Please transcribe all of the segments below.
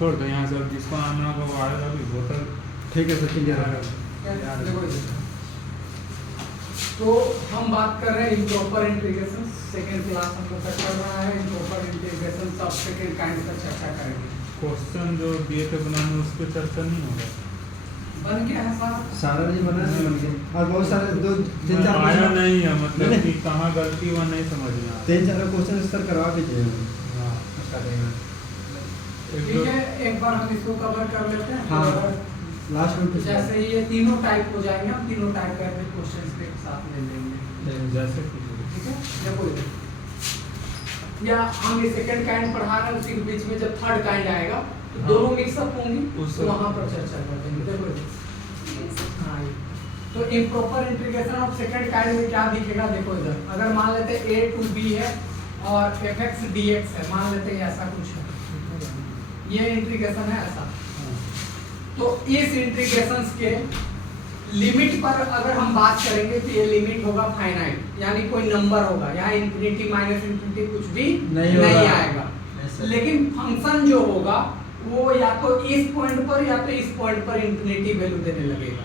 छोड़ दो यहाँ से, अब जिसको आना होगा वो आएगा भी बोतल। ठीक है सर, क्लियर है। देखो इधर। तो हम बात कर रहे हैं इम्प्रॉपर इंटीग्रेशन, सेकंड क्लास हम लोग तक कर रहा है। इम्प्रॉपर इंटीग्रेशन सब सेकंड काइंड पर चर्चा करेंगे। क्वेश्चन जो दिए थे बनाने उस पर चर्चा नहीं होगा। बन गया है सारा? सारा जी बना है, बन गया। और बहुत सारे 2-3-4 आया क्वेश्चन नहीं है, मतलब नहीं। कि कहाँ गलती हुआ नहीं समझ में आता। 3-4 क्वेश्चन सर करवा दीजिए। हाँ, स्टार्टिंग में एक ठीक दो है, एक बार हम इसको कवर कर लेते हैं। हाँ, लास्ट में कुछ जैसे ये तीनों टाइप हो जाएंगे, हम तीनों टाइप का क्वेश्चन के साथ ले लेंगे। जैसे कि ठीक है, देखो इधर। या हम ये सेकंड काइंड पढ़ा रहे हैं, उसी के बीच में जब थर्ड काइंड आएगा तो हाँ। दोनों मिक्सअप होंगी, उस तो वहां पर चर्चा कर देंगे। देखो इधर। हाँ, ये। तो improper integration of second kind में क्या दिखेगा, देखो इधर। अगर मान लेते हैं a to b है और fx dx है, मान लेते हैं ऐसा कुछ है, ये इंटीग्रेशन है ऐसा। तो इस इंटीग्रेशंस के लिमिट पर अगर हम बात करेंगे तो ये लिमिट होगा फाइनाइट, यानी कोई नंबर होगा, यहाँ इंफिनिटी माइनस इंफिनिटी कुछ भी नहीं आएगा। लेकिन फंक्शन जो होगा वो या तो इस पॉइंट पर या तो इस पॉइंट पर इंफिनिटी वैल्यू देने लगेगा।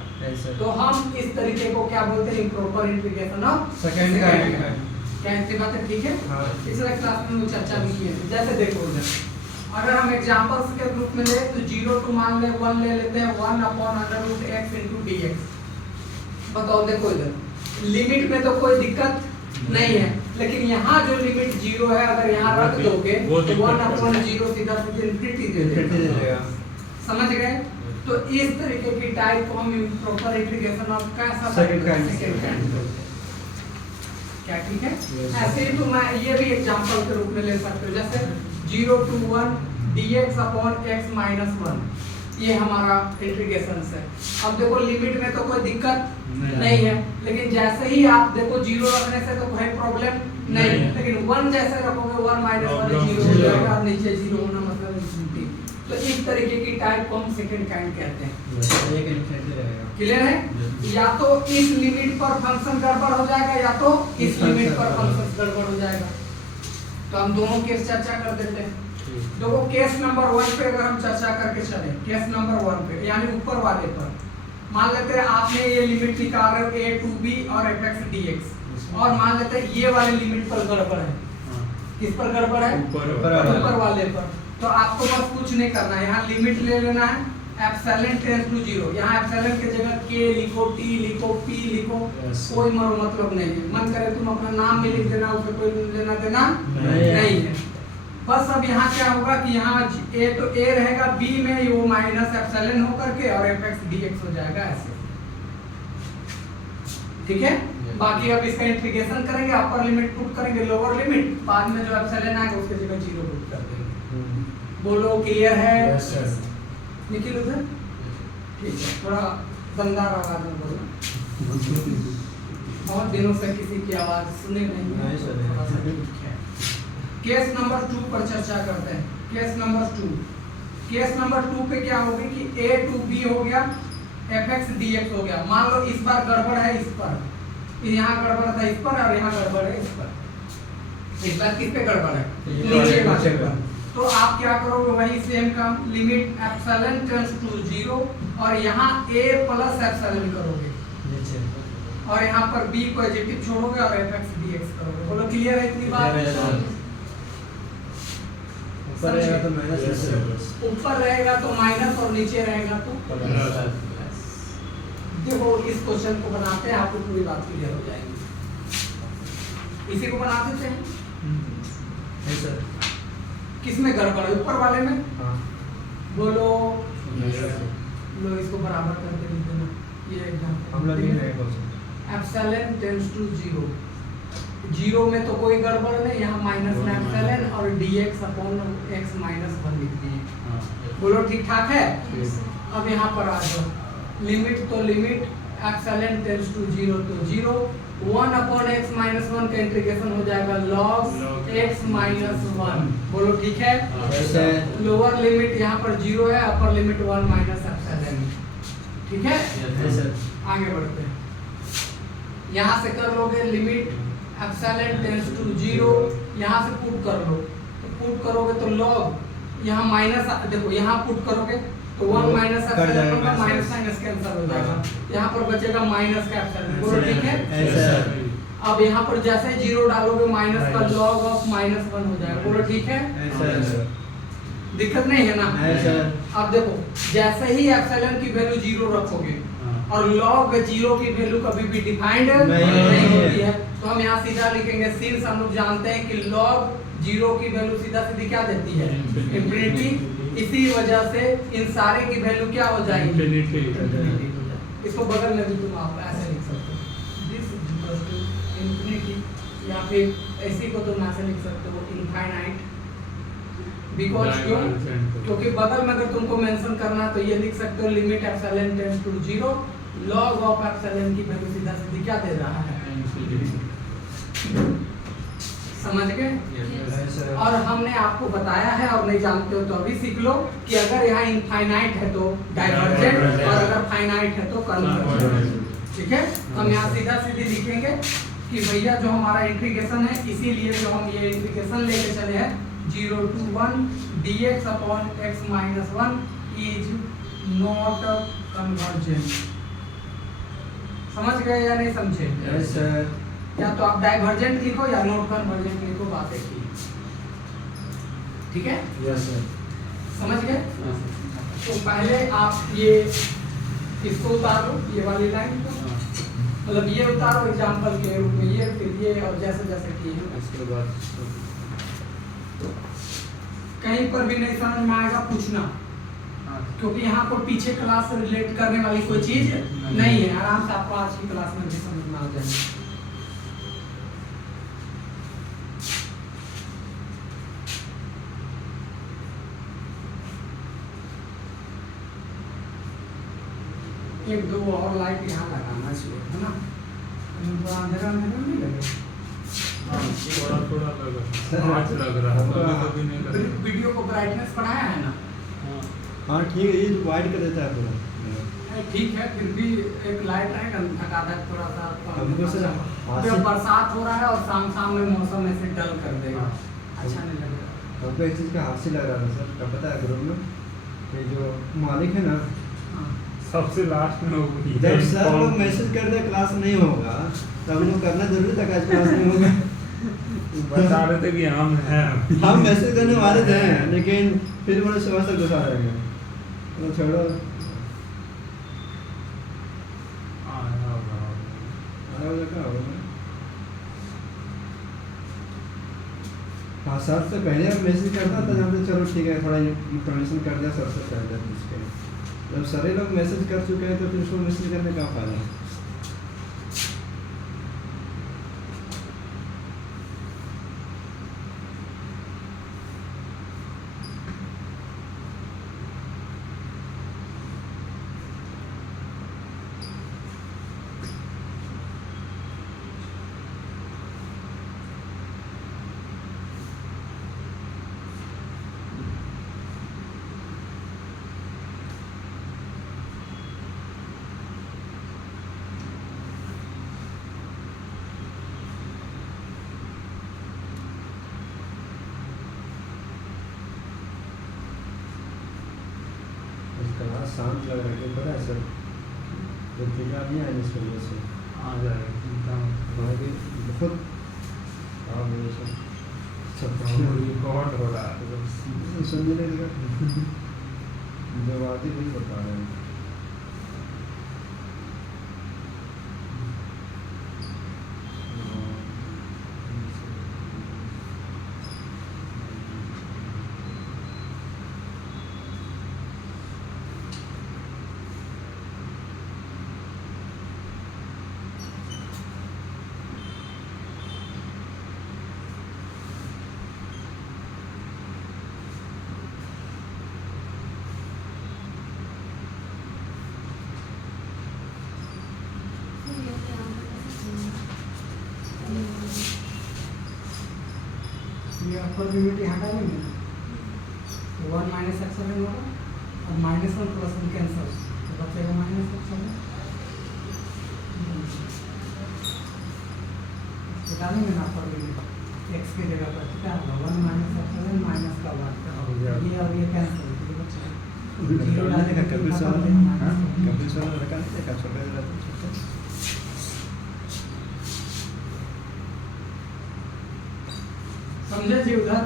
तो हम इस तरीके को क्या बोलते हैं, improper integration of second kind. क्या ऐसी बात है? ठीक है, हाँ। पिछले क्लास में वो चर्चा भी की है। जैसे देखो इधर, अगर हम एग्जांपल्स के रूप में ले तो 0 to मान ले 1 ले लेते हैं, 1/√x into dx। बताओ, देखो इधर लिमिट में तो कोई दिक्कत नहीं है, लेकिन यहाँ जो लिमिट 0 है अगर यहाँ रख दोगे तो 1/0 सीधा इंफिनिटी दे देगा। समझ गए? तो इस तरीके की टाइप को हम इम्प्रॉपर इंटीग्रेशन ऑफ कैसा सेकंड काइंड। क्या ठीक है? ऐसे ही तो मैं ये भी एग्जांपल के रूप में ले सकते हो, जैसे 0 to 1 dx/x - 1, ये हमारा इंटीग्रेशन है। अब देखो लिमिट में तो कोई दिक्कत नहीं है, लेकिन जैसे ही आप देखो 0 रखने से तो कोई प्रॉब्लम नहीं है, लेकिन 1 जैसे रखोगे 1 - 1 0 हो जाएगा, नीचे 0 होना मतलब इंफिनिटी। तो इस तरीके की टाइप को हम सेकंड काइंड कहते हैं। एक इंफिनिटी रहेगा। क्लियर है? या तो इस लिमिट पर फंक्शन गड़बड़ हो जाएगा या तो इस लिमिट पर फंक्शन गड़बड़ हो जाएगा। तो हम दोनों केस चर्चा कर देते हैं। देखो केस नंबर 1 पे अगर हम चर्चा करके चले, केस नंबर 1 पे यानी ऊपर वाले पर मान लेते हैं आपने ये लिमिट निकाल रहे हो a to b और fx dx, और मान लेते हैं ये वाले लिमिट पर गड़बड़ है। किस पर गड़बड़ है? ऊपर वाले पर। तो आपको बस कुछ नहीं करना है, यहाँ लिमिट ले लेना है एप्सिलॉन टेंड्स टू 0। यहाँ एप्सिलॉन की जगह k लिखो, t लिखो, p लिखो, कोई मरो मतलब नहीं है। मन करे तुम अपना नाम भी लिख देना, उसमें कोई लेना देना नहीं है। बस अब यहाँ क्या होगा कि यहाँ a तो a रहेगा, b में वो माइनस एप्सिलॉन होकर के और fx dx हो जाएगा ऐसे। ठीक है? बाकी अब इसका इंटीग्रेशन करेंगे, अपर लिमिट पुट करेंगे, लोअर लिमिट, बाद में जो एप्सिलॉन आएगा उसकी जगह 0 पुट कर देंगे। बोलो क्लियर है? निखिल उधर? ठीक है, थोड़ा दमदार आवाज में बोलो। बहुत दिनों से किसी की आवाज सुने नहीं। केस नंबर 2 पर चर्चा करते हैं। केस नंबर 2, केस नंबर 2 पे क्या होगी कि a to b हो गया, fx dx हो गया। मान लो इस बार गड़बड़ है इस पर, यहाँ गड़बड़ था इस पर और यहाँ गड़बड़ है इस पर। इस बार किस पे गड़बड़ है? नीचे वाले पर। तो आप क्या करोगे, वही सेम काम, लिमिट एप्सिलॉन टेंड्स टू 0 और यहाँ a प्लस एप्सिलॉन करोगे और यहाँ पर b को एडजेक्टिव छोड़ोगे और fx dx करोगे। बोलो क्लियर है इतनी बात? ऊपर रहेगा तो माइनस, ऊपर रहेगा तो माइनस और नीचे रहेगा तो प्लस। देखो इस क्वेश्चन को बनाते हैं, आपको पूरी बात क्लियर हो जाएगी। इसी को बना देते हैं। सर किस में गड़बड़ है? ऊपर वाले में। हाँ। बोलो लो, इसको बराबर करके लिख देना। ये एग्जांपल हम लोग लिख रहे हैं क्वेश्चन। एप्सिलॉन टेंड्स टू 0, 0 में तो कोई गड़बड़ नहीं, यहाँ माइनस में एप्सिलॉन और dx/x - 1 लिख दिए। बोलो ठीक ठाक है? अब यहाँ पर आ जाओ, लिमिट तो लिमिट एप्सिलॉन टेंड्स टू 0 तो 0, 1/x - 1 का इंटीग्रेशन हो जाएगा log x - 1। बोलो ठीक है? लोअर लिमिट यहाँ पर 0 है, अपर लिमिट 1 माइनस एप्सिलॉन। ठीक है? आगे बढ़ते हैं। यहाँ से कर लोगे लिमिट एप्सिलॉन टेंड्स टू 0, यहाँ से पुट कर लो, तो पुट करोगे तो log यहाँ माइनस, देखो यहाँ पुट करोगे तो 1 माइनस कट जाएगा, एप्सिलॉन का माइनस माइनस। माइनस कैंसिल हो जाएगा, हाँ। यहाँ पर बचेगा माइनस का एप्सिलॉन, बोलो ठीक है। ऐसा अब यहाँ पर जैसे ही जीरो डालोगे माइनस का लॉग ऑफ माइनस 1 हो जाएगा, बोलो ठीक है। ऐसा दिक्कत नहीं है ना। ऐसा अब देखो जैसे ही एप्सिलॉन की वैल्यू जीरो रखोगे और लॉग जीरो की वैल्यू कभी भी डिफाइंड नहीं होती है, तो हम यहाँ सीधा लिखेंगे सिंस हम लोग जानते हैं कि लॉग जीरो की वैल्यू सीधा सीधी क्या देती है, इंफिनिटी। इसी वजह से इन सारे की वैल्यू क्या हो जाएगी, इंफिनिटी। इसको बगल में भी तुम आप ऐसे लिख सकते हो, दिस इक्वल्स टू इंफिनिटी, या फिर ऐसी को तुम ऐसे लिख सकते हो इनफाइनाइट, बिकॉज़ क्यों, क्योंकि बगल में अगर तुमको मेंशन करना है तो ये लिख सकते हो limit epsilon tends to 0, log of epsilon की वैल्यू सीधा सीधी क्या दे रहा है, समझ गए। और हमने आपको बताया है और नहीं जानते हो तो अभी सीख लो कि अगर यहाँ इनफाइनाइट है तो डाइवर्जेंट और अगर फाइनाइट है तो कन्वर्जेंट, ठीक है। हम यहाँ सीधा सीधी लिखेंगे कि भैया जो हमारा इंटीग्रेशन है, इसीलिए जो हम ये इंटीग्रेशन लेके चले हैं 0 to 1 dx upon x minus 1 is not convergent, समझ गए या नहीं समझे। ऐसा या तो आप डाइवर्जेंट लिखो या नॉट कन्वर्जेंट लिखो, बात एक ही, ठीक है, यस सर। समझ गए। तो पहले आप ये इसको उतारो, ये वाली लाइन को, मतलब ये उतारो एग्जांपल के रूप में, ये फिर ये, और जैसे जैसे किए उसके बाद कहीं पर भी नहीं समझ में आएगा पूछना, क्योंकि यहाँ पर पीछे क्लास से रिलेट करने वाली कोई चीज नहीं है, आराम से आपको आज की क्लास में भी समझ में आ जाएगा। एक दो और लाइट यहाँ लगाना चाहिए, है ना, थोड़ा अंधेरा अंधेरा नहीं लगे। थोड़ा थोड़ा लगा, आज लग रहा है, कभी नहीं लग रहा। वीडियो को ब्राइटनेस बढ़ाया है ना, हाँ ठीक है, ये वाइट कर देता है पूरा। ठीक है, फिर भी एक लाइट रहेगा, थका दे थोड़ा सा। हमको सर अभी बरसात हो रहा है और शाम में मौसम ऐसे डल कर देगा, अच्छा नहीं लगेगा। हमको एक चीज़ का हास्य लग रहा था सर, क्या पता है ग्रुप में कि जो मालिक है ना, सबसे लास्ट में वो जब सर लोग मैसेज कर दे क्लास नहीं होगा तब हम लोग करना जरूरी था कि आज क्लास नहीं होगा। बता रहे थे कि हम हैं, हम मैसेज करने वाले थे, लेकिन फिर बड़े सुबह तक गुस्सा आ जाएंगे, तो छोड़ो। हाँ सर से पहले हम मैसेज करता था, जहाँ पे चलो ठीक है थोड़ा इन्फॉर्मेशन कर दिया सर से पहले उसके, जब सारे लोग मैसेज कर चुके हैं तो फिर उसको मैसेज करने का फायदा है। क्लास शांत लग रहा है, पता है सर, लड़कियाँ नहीं आई इस वजह से आ जाएगा, हमारी बहुत काम है सब रिकॉर्ड हो रहा है, समझ लेगा जब आती नहीं बता रहे हैं। ये अपर लिमिट यहाँ डालेंगे ना, 1 माइनस एप्सिलॉन होगा और -1 + 1 कैंसिल, तो बचेगा माइनस एप्सिलॉन, डालेंगे ना अपर लिमिट। x की जगह पर क्या होगा 1 माइनस एप्सिलॉन माइनस का 1 ये और ये कैंसिल हो गया बच्चा जीरो डालने का कपिल कितना सर करते हैं हाँ माइनस कपिल सर ने रखा नहीं देखा छोटे छोटे समझे जी उधर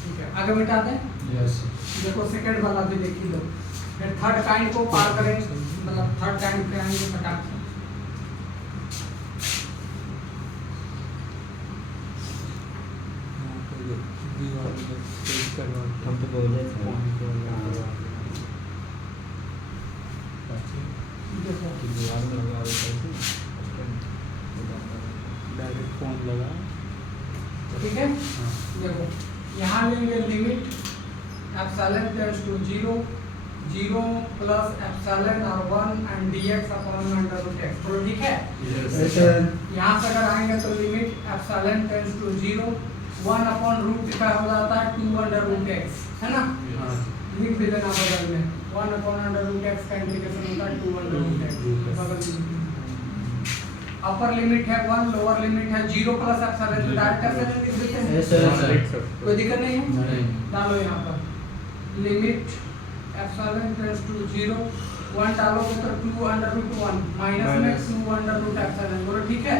ठीक है आगे मिटाते हैं यस देखो सेकंड वाला भी देख ही लो फिर थर्ड काइंड को पार करेंगे मतलब थर्ड काइंड पे आएंगे फटाक से हम तो बोले थे देखो दीवार में लगा रहे थे डायरेक्ट फोन लगा ठीक है देखो यहाँ लेंगे limit epsilon tends to 0 0 plus epsilon और 1 and dx upon under root x तो ठीक है यहाँ से अगर आएंगे तो limit epsilon tends to 0 1 upon root का हो जाता है 2 अंडर रूट x है ना लिख भी देना बगल में 1 अपॉन अंडर रूट x का इंटीग्रेशन होता है 2 अंडर रूट x बगल में अपर लिमिट है 1 लोअर लिमिट है 0 प्लस एप्सिलॉन तो डायरेक्ट एप्सिलॉन लिख देते हैं कोई दिक्कत नहीं है डालो यहाँ पर लिमिट एप्सिलॉन टेंड्स टू 0 1 डालोगे तो 2 अंडर रूट 1 माइनस में 2 अंडर रूट एप्सिलॉन बोलो ठीक है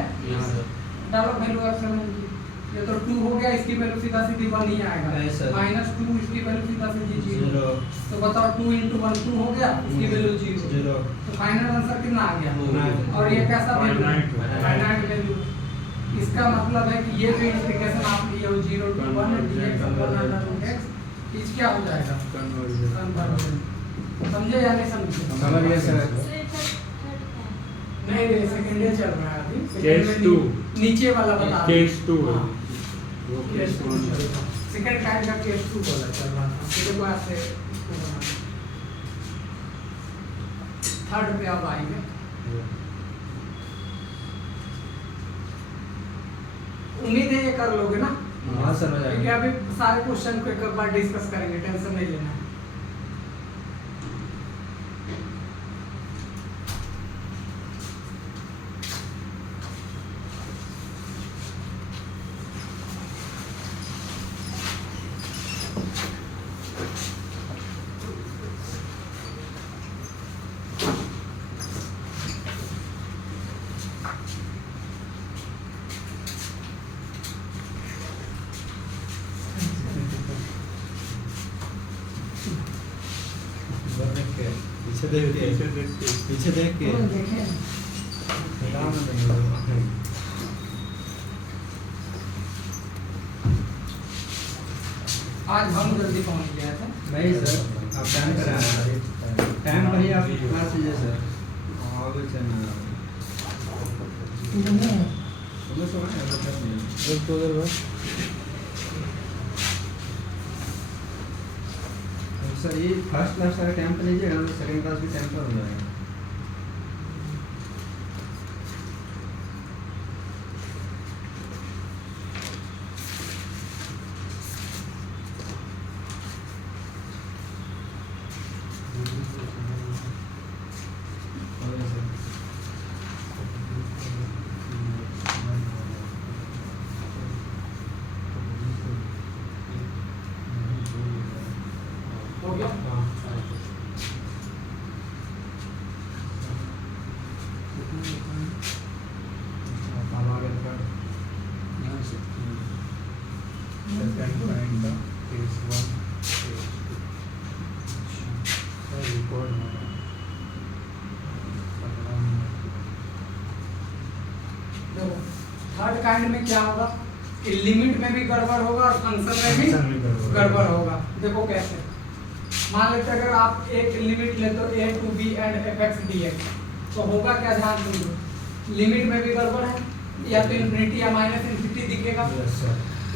डालो वैल्यू एप्सिलॉन की ये तो 2 हो गया इसकी वैल्यू सीधा सीधी 1 ही आएगा माइनस 2 इसकी वैल्यू सीधा सीधी 0 तो बताओ 2 into 1 2 हो गया इसकी वैल्यू 0 तो फाइनल आंसर कितना आ गया और ये कैसा वैल्यू फाइनाइट वैल्यू इसका मतलब है कि ये जो इंटीग्रेशन आप लिए हो 0 to 1 dx upon under root x इस क्या हो जाएगा कन्वर्जन समझे या नहीं समझे समझ गए सर नहीं सेकंड डे चल रहा है अभी केस second में 2 नीचे वाला बता केस 2 हाँ। वो केस 2 सेकंड काइंड का केस 2 बोला चल रहा था फिर को ऐसे थर्ड पे अब आएंगे उम्मीद है ये कर लोगे ना हाँ सर हो क्योंकि जाएगा अभी सारे क्वेश्चन को एक बार डिस्कस करेंगे टेंशन नहीं लेना है पीछे देख के पीछे देख के देखें नाम नहीं आज हम जल्दी पहुंच गए थे नहीं सर आप टाइम पर आए टाइम पर ही आप क्लास लीजिए सर हाँ वो चलना तुम्हें सो है तो कर नहीं एक तो उधर बस सर ये फर्स्ट क्लास का टाइम पर लीजिएगा तो सेकंड क्लास भी टाइम पर हो जाएगा हो गया सेकंड पॉइंट का केस 1 केस 2 रिकॉर्ड हो रहा देखो थर्ड काइंड में क्या होगा कि लिमिट में भी गड़बड़ होगा और फंक्शन में भी गड़बड़ होगा देखो कैसे मान लेते अगर आप एक लिमिट ले तो a to b and fx dx तो होगा क्या ध्यान सुनिए लिमिट में भी गड़बड़ है या तो इन्फिनिटी या माइनस इन्फिनिटी दिखेगा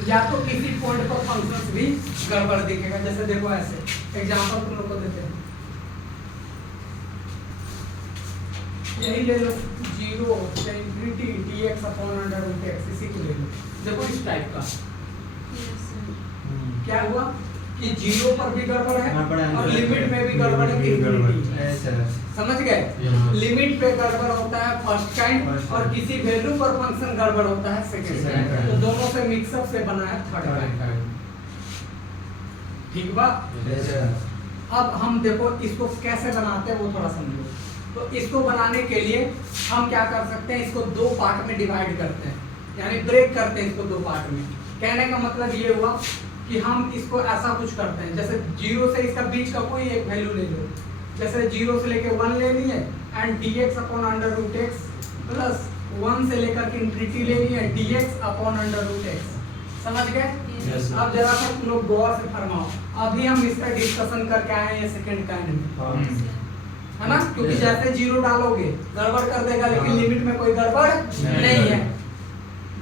या तो किसी पॉइंट पर फंक्शंस भी गड़बड़ दिखेगा जैसे देखो ऐसे एग्जांपल तुम लोग को देते हैं यही ले लो 0 से infinity dx upon under root x इसी को ले लो देखो इस टाइप का क्या हुआ कि जीरो पर भी गड़बड़ है हाँ, बड़ा और है। लिमिट में भी गड़बड़ है कि गड़बड़। infinity है। ऐसा समझ गए? लिमिट पे गड़बड़ होता है फर्स्ट काइंड First और kind। किसी वैल्यू पर फंक्शन गड़बड़ होता है सेकंड Second काइंड। kind। तो दोनों से मिक्सअप से बना है थर्ड काइंड। ठीक बा? ऐसा अब हम देखो इसको कैसे बनाते हैं वो थोड़ा समझो। तो इसको बनाने के लिए हम क्या कर सकते हैं, इसको दो पार्ट में डिवाइड करते हैं, यानी ब्रेक करते हैं इसको दो पार्ट में। कहने का मतलब ये हुआ कि हम इसको ऐसा कुछ करते हैं, जैसे जीरो से इसका बीच का कोई एक वैल्यू ले लो, जैसे जीरो से लेके 1 लेनी है and dx upon under root x plus 1 से लेकर के इंफिनिटी लेनी है dx upon under root x. समझ गए? Yes, sir। अब जरा सा तुम लोग गौर से फरमाओ, अभी हम इसका डिस्कशन करके आए हैं ये सेकंड काइंड में, है ना? क्योंकि Yes, sir। जैसे जीरो डालोगे गड़बड़ कर देगा, लेकिन हाँ। लिमिट में कोई गड़बड़ नहीं है।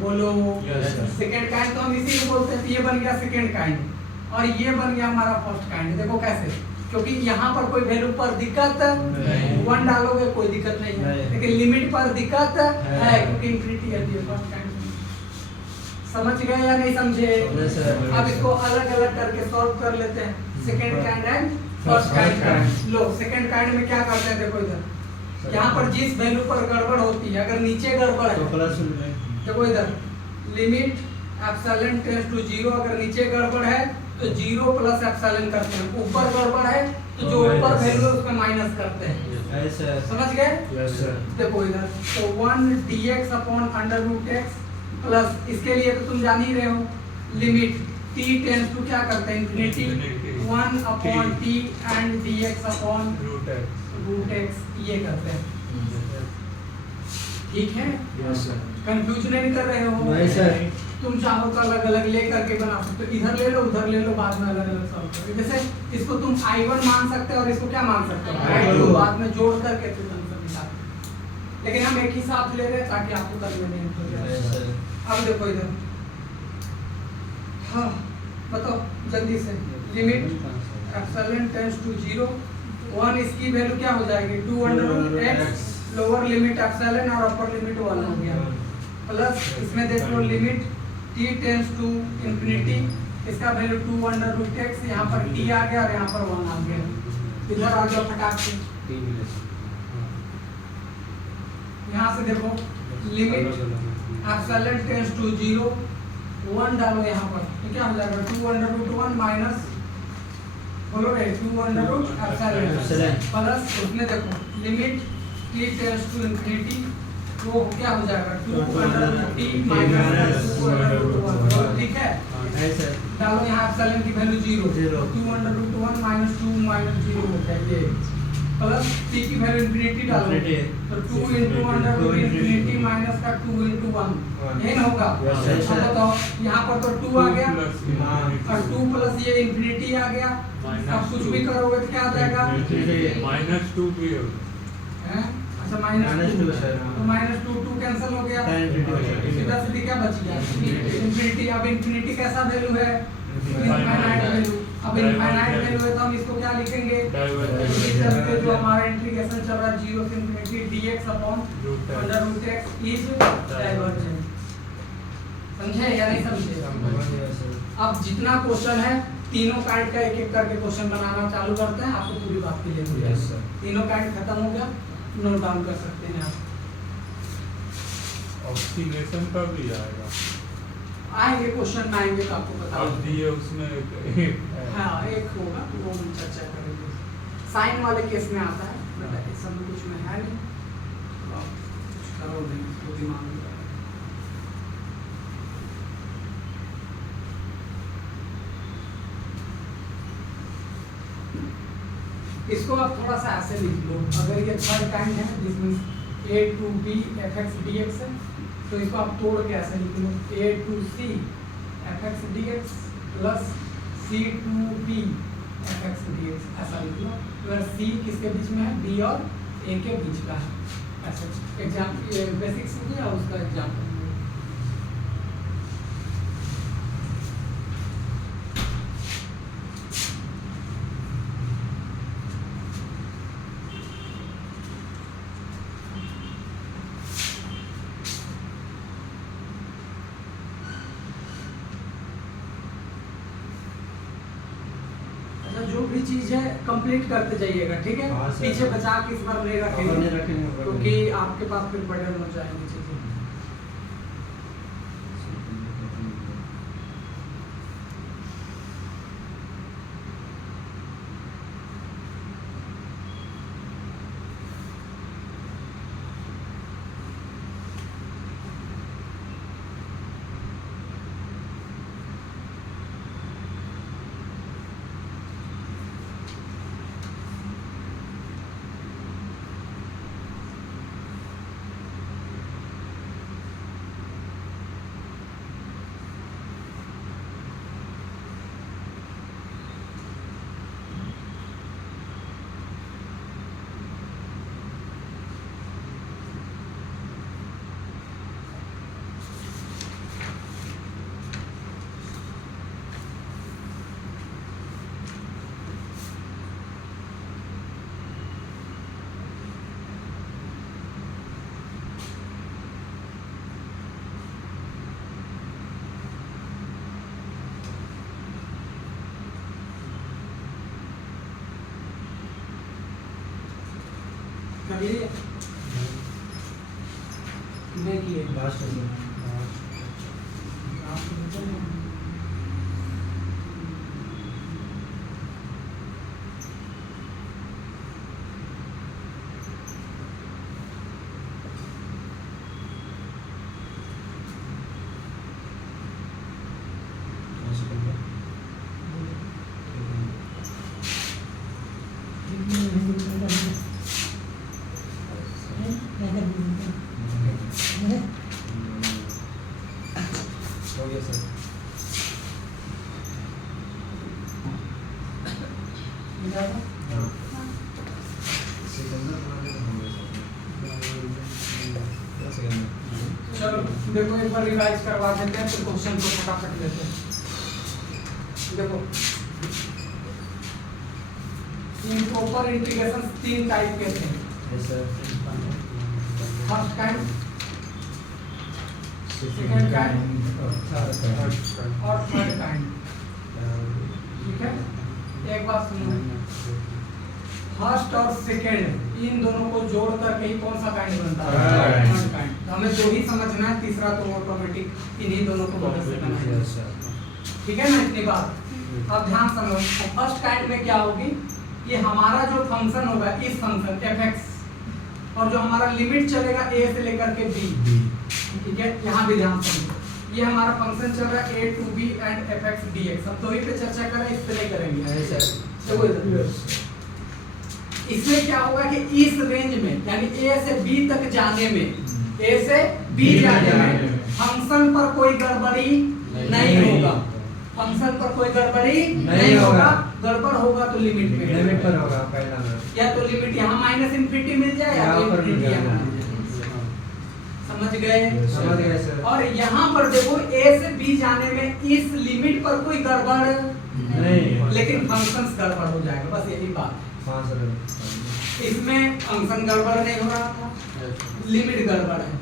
बोलो Yes, sir। सेकंड काइंड तो हम इसी को बोलते हैं। ये बन गया सेकंड काइंड और ये बन गया हमारा फर्स्ट काइंड। देखो कैसे, क्योंकि यहाँ पर कोई वैल्यू पर दिक्कत नहीं। 1 डालोगे कोई दिक्कत नहीं है, नहीं। लेकिन लिमिट पर दिक्कत है है। क्योंकि इंफिनिटी है फर्स्ट काइंड। समझ गए या नहीं समझे? Yes, sir। अब इसको अलग अलग करके सॉल्व कर लेते हैं, second kind and first First kind. kind। Low second kind में क्या करते हैं, देखो इधर यहाँ पर जिस वैल्यू पर गड़बड़ होती है, अगर नीचे गड़बड़ तो है प्लस देखो इधर limit epsilon tends to zero, अगर नीचे गड़बड़ है तो जीरो प्लस एप्सिलॉन करते हैं, ऊपर गड़बड़ है तो जो ऊपर वैल्यू है उसमें माइनस करते हैं। ऐसा समझ गए? Yes sir. देखो इधर तो 1 dx upon under root x plus इसके लिए तो तुम जान ही रहे हो लिमिट t टेंड्स टू क्या करते हैं infinity, Infinity। 1 upon t and dx upon root x. Root x ये करते हैं। ठीक है? Yes sir. कंफ्यूज नहीं कर रहे हो? नहीं सर। तुम चाहो तो अलग अलग ले करके बना सकते हो, इधर ले लो उधर ले लो, बाद में अलग अलग सॉल्व करो। जैसे इसको तुम I1 मान सकते हो और इसको क्या मान सकते हो I2, बाद में जोड़ करके तुम आंसर निकाल। लेकिन हम एक ही साथ ले रहे हैं ताकि आपको करने में हो जाए। ऐसा अब देखो इधर, हाँ बताओ जल्दी से, लिमिट एप्सिलॉन टेंड्स टू 0, 1 इसकी वैल्यू क्या हो जाएगी 2 under root x, lower limit epsilon और अपर लिमिट 1 हो गया, प्लस इसमें देख लो limit t tends to infinity, इसका वैल्यू 2 अंडर रूट x, यहाँ पर t आ गया और यहाँ पर 1 आ गया। इधर आ जाओ फटाक से, यहाँ से देखो लिमिट एप्सिलॉन टेंड्स टू 0, 1 डालो यहाँ पर तो क्या हो जाएगा 2 अंडर रूट 1 माइनस बोलो रे 2 अंडर रूट एप्सिलॉन प्लस उसमें देखो limit t tends to infinity, वो क्या हो जाएगा 2 under root t minus 2 under root 1। ठीक है? ऐसा डालो यहाँ एप्सिलॉन की value 0, Zero। 2 under root 1 minus 2 minus 0 हो जाएगा, प्लस t की वैल्यू इंफिनिटी डालो Infinity। तो 2 into under root infinity minus का 2 into 1, यही ना होगा? Yes, sir। अब बताओ यहाँ पर तो 2 आ गया और 2 प्लस ये इंफिनिटी आ गया, अब कुछ भी करोगे तो क्या आ जाएगा? -2 भी हो। हैं? अच्छा माइनस 2 sir। तो माइनस 2 कैंसिल हो गया, Tan infinity। सीधा सीधी क्या बच गया इंफिनिटी। अब इंफिनिटी कैसा वैल्यू है? Infinite infinite value. अब इनफाइनाइट वैल्यू है तो हम इसको क्या लिखेंगे? इस तरह से जो हमारा इंटीग्रेशन चल रहा है 0 से infinity dx upon under root x is divergent. समझे या नहीं समझे? अब जितना क्वेश्चन है तीनों काइंड का एक एक करके क्वेश्चन बनाना चालू करते हैं, आपको पूरी बात क्लियर हो Yes, जाएगी। sir। तीनों काइंड खत्म हो गया, नोट डाउन कर सकते हैं आप। ऑक्सीलेशन का भी आएगा। आएंगे क्वेश्चन में आएंगे तो आपको बता अब दिए उसमें एक हाँ एक होगा तो वो हम चर्चा करेंगे। साइन वाले केस में आता है, बट इस सब में कुछ में है नहीं, तो आप कुछ करो नहीं तो दिमाग में जाएगा। इसको आप थोड़ा सा ऐसे लिख लो, अगर ये थर्ड काइंड है जिसमें a to b fx dx है तो इसको आप तोड़ के ऐसे लिख लो a to c fx dx plus c to b fx dx, ऐसा लिख लो। अगर c किसके बीच में है? b और a के बीच का है। ऐसे एग्जाम बेसिक्स हो गया, उसका एग्जाम्पल अच्छा जो भी चीज है कंप्लीट करते जाइएगा, ठीक है। हाँ, सर। पीछे बचा के इस बार नहीं नहीं रखेंगे, रखेंगे ऊपर क्योंकि नहीं। आपके पास फिर बर्डन हो जाएंगी चीजें। कर लिए नहीं किए लास्ट में हो गया सर। हाँ। सिकंदर बना के हो गया सर। सिकंदर। चलो देखो एक बार रिवाइज करवा देते हैं फिर क्वेश्चन को फटाफट लेते हैं। देखो इम्प्रॉपर इंटीग्रेशन 3 टाइप के थे। Yes sir. First kind, second kind और थर्ड काइंड। और थर्ड काइंड, ठीक है। एक बात सुनो, फर्स्ट और सेकंड इन दोनों को जोड़ करके ही कौन सा काइंड बनता है? Third third kind. तो हमें दो ही समझना है, तीसरा तो ऑटोमेटिक इन्हीं दोनों को मदद से बनाना है। Yes sir. ठीक है ना इतनी बात। अब ध्यान समझो, फर्स्ट काइंड में क्या होगी, ये हमारा जो फंक्शन होगा इस फंक्शन fx और जो हमारा लिमिट चलेगा a से लेकर के b, ठीक है। यहाँ भी ध्यान समझो, ये हमारा फंक्शन चल रहा है a to b and fx dx। हम दो ही पे चर्चा करें, इस पे नहीं करेंगे। Yes sir. देखो इधर, इसमें क्या होगा कि इस रेंज में यानी a से b तक जाने में, a से b जाने में फंक्शन पर कोई गड़बड़ी नहीं होगा। फंक्शन पर कोई गड़बड़ी नहीं होगा। गड़बड़ होगा तो लिमिट में, लिमिट पर होगा पहला में। या तो लिमिट यहाँ -∞ मिल जाए या यहाँ तो पर मिल infinity जाएगा। यहाँ मिल जाए। समझ गए? समझ गए सर। और यहाँ पर देखो a से b जाने में इस लिमिट पर कोई गड़बड़ नहीं। लेकिन फंक्शन गड़बड़ हो जाएगा, बस यही बात है। हाँ सर। इसमें फंक्शन गड़बड़ नहीं हो रहा था, लिमिट गड़बड़ है।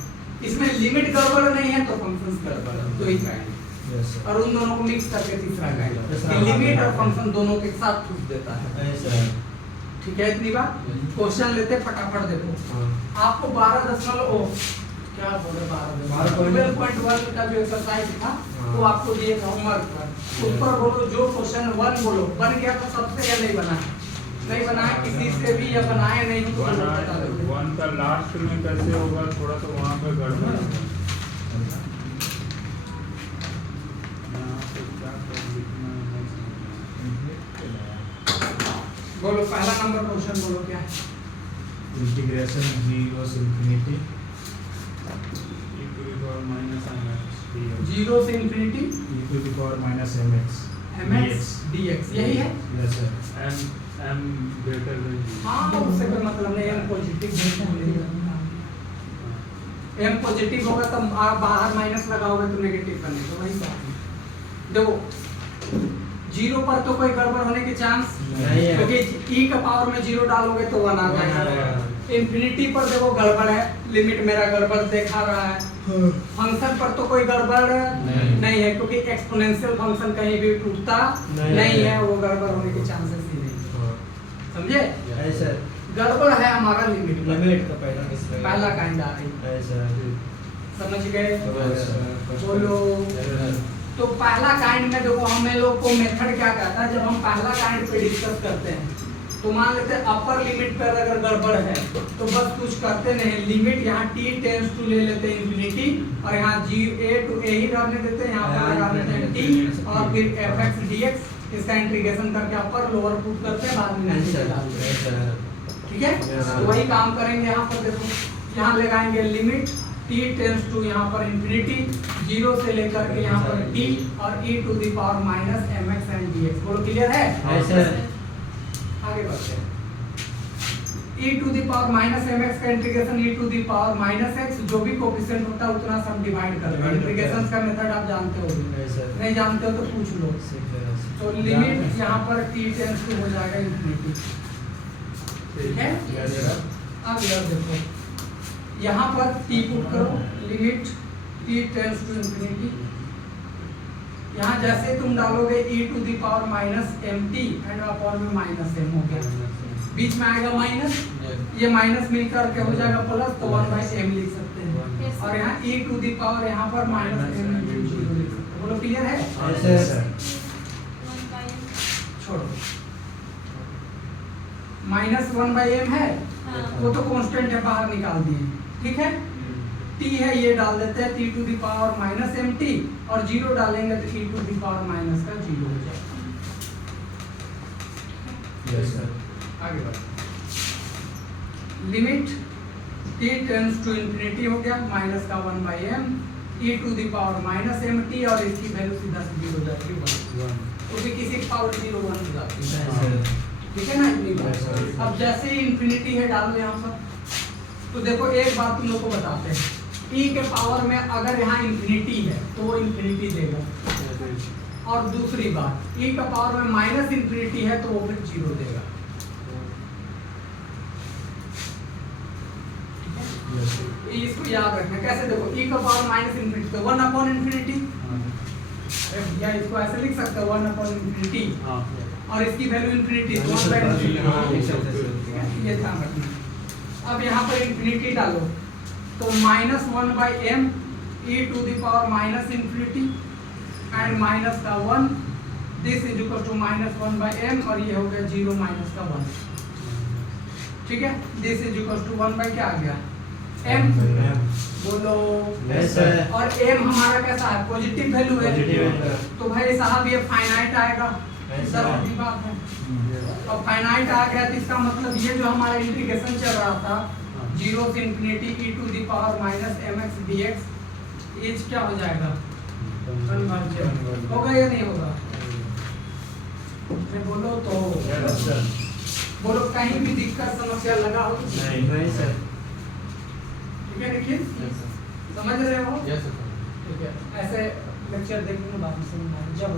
इसमें लिमिट गड़बड़ नहीं है तो फंक्शन गड़बड़ है, तो ही काइंड। Yes sir. और उन दोनों को मिक्स करके तीसरा तीसरा काइंड, लिमिट और फंक्शन दोनों के साथ छूट देता है। Yes sir. ठीक है इतनी बात। क्वेश्चन लेते हैं, फटाफट देखो। हाँ। आपको 12.0 क्या बोले 12.1 का जो एक्सरसाइज था हाँ। वो आपको दिए था होमवर्क पर, उस पर बोलो जो क्वेश्चन 1 बोलो बन गया तो सबसे या नहीं बना है? नहीं बना है, किसी से भी या बनाए नहीं तो बोलो, बता दो। 1 का लास्ट में कैसे होगा, थोड़ा तो वहाँ पे गड़बड़ है। यहाँ पे क्या कर लिखना है, बोलो पहला नंबर क्वेश्चन बोलो क्या है? इंटीग्रेशन 0 से infinity e to the power minus mx dx। 0 से इंफिनिटी -mx mx dx यही है। Yes sir. m greater than 0। हाँ उससे कोई मतलब नहीं, m पॉजिटिव m पॉजिटिव होगा तो आप बाहर माइनस लगाओगे तो नेगेटिव बनेगा, वही बात है। देखो 0 पर तो कोई गड़बड़ होने के चांस नहीं है। क्योंकि e का पावर में 0 डालोगे तो 1 आ जाएगा। इंफिनिटी पर देखो गड़बड़ है, लिमिट मेरा गड़बड़ दिखा रहा है। फंक्शन पर तो कोई गड़बड़ नहीं है क्योंकि एक्सपोनेंशियल फंक्शन कहीं भी टूटता नहीं है, वो गड़बड़ होने के चांसेस ही समझे? ऐसा गड़बड़ है हमारा लिमिट लिमिट का पहला मिसलेनियस पहला काइंड आ रही, ऐसा समझ गए? Yes. बोलो। तो पहला काइंड में देखो हमें लोग को मेथड क्या कहता है, जब हम पहला काइंड पे डिस्कस करते हैं तो मान लेते हैं अपर लिमिट पर अगर गड़बड़ है तो बस कुछ करते नहीं, लिमिट यहाँ t टेंड्स टू ले लेते हैं इंफिनिटी और यहाँ g a टू a ही रहने देते हैं, यहाँ पर लगा देते हैं t और फिर fx dx इसका इंटीग्रेशन करके अपर लोअर पुट करते हैं, बाद में नीचे डालते हैं। ठीक है, तो वही काम करेंगे यहाँ पर। देखो यहाँ लगाएंगे लिमिट t टेंड्स टू यहाँ पर इंफिनिटी 0 से लेकर के यहाँ पर t और e to the power minus mx and dx। बोलो क्लियर है? आगे बढ़ते हैं। e to the power minus mx का integration e to the power minus x, जो भी कोफिशिएंट होता है उतना सब डिवाइड कर देंगे। इंटीग्रेशन का मेथड आप जानते हो, नहीं जानते हो तो पूछ लो। तो लिमिट यहाँ पर t टेंड्स टू हो जाएगा इंफिनिटी। ठीक है, अब यार देखो यहाँ पर t पुट करो, limit t tends to infinity. यहाँ जैसे तुम डालोगे e to the power minus mt and upon में माइनस m हो गया, बीच में आएगा माइनस, ये माइनस मिलकर के हो जाएगा प्लस, तो 1/m लिख सकते हैं। और यहाँ e टू द पावर यहाँ पर माइनस m लिख सकते हैं। बोलो क्लियर है? छोड़ो, माइनस 1/m है वो तो कांस्टेंट है, बाहर निकाल दिए। ठीक है, t है ये डाल देते हैं t to the power minus mt और 0 डालेंगे तो e to the power minus का 0 हो जाएगा। Yes sir. आगे बढ़ो, limit t tends to infinity हो गया माइनस का 1/m e to the power minus mt और इसकी वैल्यू सीधा सीधी हो जाएगी 1, क्योंकि किसी की पावर 0 1 हो जाती है। ठीक है ना, इतनी बात। अब जैसे ही इंफिनिटी है डाल दो यहाँ पर, तो देखो एक बात तुम लोग को बताते हैं, e के पावर में अगर यहाँ इंफिनिटी है तो वो इंफिनिटी देगा, और दूसरी बात e का पावर में माइनस इंफिनिटी है तो वो फिर 0 देगा। इसको याद रखना कैसे, देखो e का पावर माइनस इंफिनिटी तो 1 अपॉन इंफिनिटी, या इसको ऐसे लिख सकते हो 1 अपॉन इंफिनिटी और इसकी वैल्यू इंफिनिटी, ये ध्यान रखना। अब यहाँ पर इंफिनिटी डालो तो minus 1/m e to the power minus infinity and minus का 1, this is equal to minus 1/m और ये हो गया 0 माइनस का 1। ठीक है, this is equal to 1 by क्या आ गया m। बोलो और m हमारा कैसा है, पॉजिटिव वैल्यू है, तो भाई साहब ये फाइनाइट आएगा, सीधी बात है। और फाइनाइट आ गया तो इसका मतलब ये जो हमारा इंटीग्रेशन चल रहा था 0 से infinity e to the power minus mx dx, is क्या हो जाएगा, कन्वर्जेंट होगा या नहीं होगा? मैं बोलो तो बोलो, कहीं भी दिक्कत समस्या लगा हो? नहीं सर। ठीक है निखिल, समझ रहे हो? ठीक है, ऐसे लेक्चर देखने में बात समझ आ जाए। जब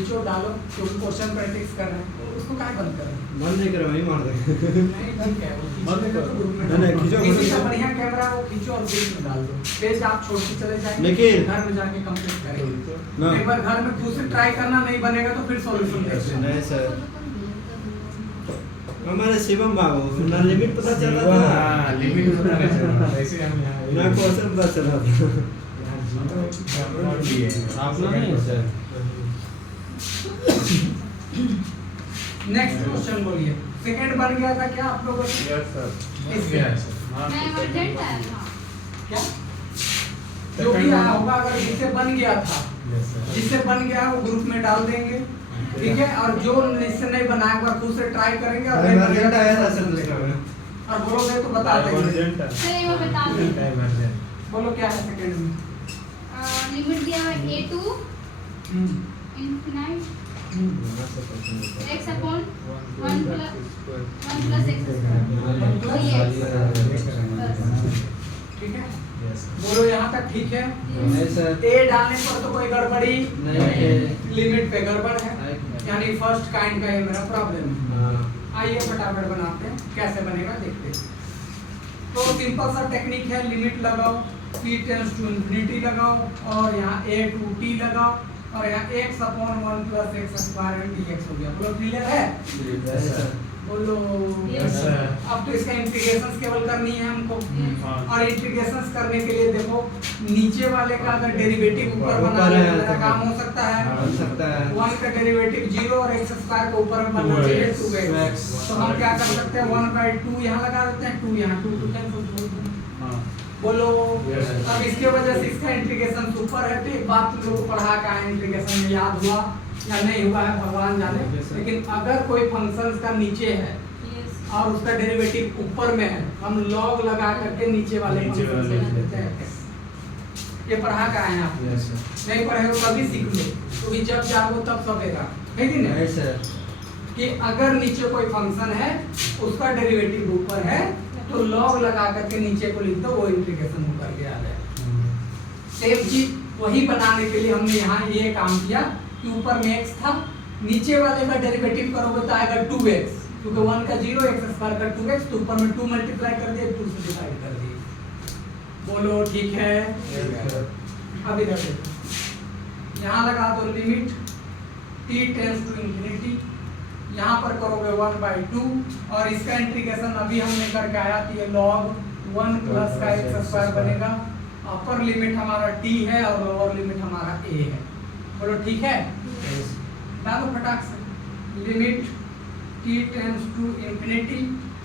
जो डालो क्योंकि क्वेश्चन प्रैक्टिस कर रहे हैं, उसको क्या बंद करें? बंद नहीं करो, वही मार देंगे। नहीं ठीक है, बंद करो। नहीं खींचो, किसी का बढ़िया कैमरा वो खींचो और पेज में डाल दो, पेज आप छोड़ के चले जाएंगे, लेकिन घर में जाके कंप्लीट करेंगे। एक बार घर में खुद से ट्राई करना, नहीं बनेगा तो फिर सॉल्यूशन देखते नहीं सर। हमारे शिवम बाबू ना लिमिट पता चल रहा था, हां लिमिट पता नहीं चला, ऐसे हम यहां ना क्वेश्चन पता चल रहा था। आप लोग नहीं सर। नेक्स्ट क्वेश्चन बोलिए, सेकंड बन गया था क्या आप लोगों को? यस सर, बन गया है सर। मैं अर्जेंट आया था क्या जो भी आया होगा, अगर जिससे बन गया था, यस सर। जिससे बन गया है वो ग्रुप में डाल देंगे। ठीक है, और जो इससे नहीं बनाया एक बार खुद से ट्राई करेंगे और अर्जेंट आया था सर दूसरा में। और बोलोगे तो बता देंगे। चलिए मैं बता दूं। बोलो क्या है सेकंड में? लिमिट दिया है a to infinite x upon 1 plus x square। ठीक है, ठीक है? नहीं सर। ए डालने पर तो कोई गड़बड़ी नहीं है। लिमिट पे गड़बड़ है, यानी फर्स्ट काइंड का ये मेरा प्रॉब्लम है। हाँ। आइए फटाफट बनाते हैं, कैसे बनेगा देखते हैं। तो सिंपल सा टेक्निक है, लिमिट लगाओ, p टेंड्स टू इंफिनिटी लगाओ और यहाँ a टू t लगाओ और यहाँ x upon 1 plus x square dx हो गया। बोलो क्लियर है? Yes, sir. बोलो Yes, sir. अब तो इसका इंटीग्रेशंस केवल करनी है हमको, हाँ। और इंटीग्रेशंस करने के लिए देखो नीचे वाले का अगर डेरिवेटिव ऊपर ऊपर बना है, ले तो तो काम हो सकता है। बन सकता है। 1 का डेरिवेटिव 0 और x स्क्वायर को ऊपर में बनना चाहिए 2x। तो हम क्या कर सकते हैं 1/2 यहाँ लगा देते हैं, 2 यहाँ 2 2 कैंसिल। हाँ। बोलो Yes, sir. अब इसके वजह से इसका इंटीग्रेशन ऊपर है। तो एक बात तुम लोग को पढ़ा का इंटीग्रेशन में याद हुआ या नहीं हुआ है भगवान जाने, Yes, sir. लेकिन अगर कोई फंक्शन का नीचे है Yes. और उसका डेरिवेटिव ऊपर में है, हम log लगा करके नीचे वाले नीचे फंक्शन वाले से लेते हैं। ये पढ़ा का है आप Yes, sir. नहीं पढ़े हो तभी सीख लो, क्योंकि जब जाओ तब सबेगा, है कि नहीं? Yes, sir. कि अगर नीचे कोई फंक्शन है उसका डेरिवेटिव ऊपर है तो log लगा करके नीचे को लिख दो, वो इंटीग्रेशन ऊपर के आ जाए। सेम चीज वही बनाने के लिए हमने यहाँ ये काम किया कि ऊपर में x था, नीचे वाले का डेरिवेटिव करोगे तो आएगा 2x, क्योंकि 1 का 0 x स्क्वायर का 2x, तो ऊपर में 2 मल्टीप्लाई कर दिए, 2 से डिवाइड कर दिए। बोलो ठीक है? अब इधर देखो, यहाँ लगा दो limit t tends to infinity, यहाँ पर करोगे 1/2 और इसका इंटीग्रेशन अभी हमने करके आया थी, ये log 1 प्लस का x स्क्वायर बनेगा। अपर लिमिट हमारा t है और लोअर लिमिट हमारा a है। बोलो ठीक है? Yes. डालो फटाक से, limit t tends to infinity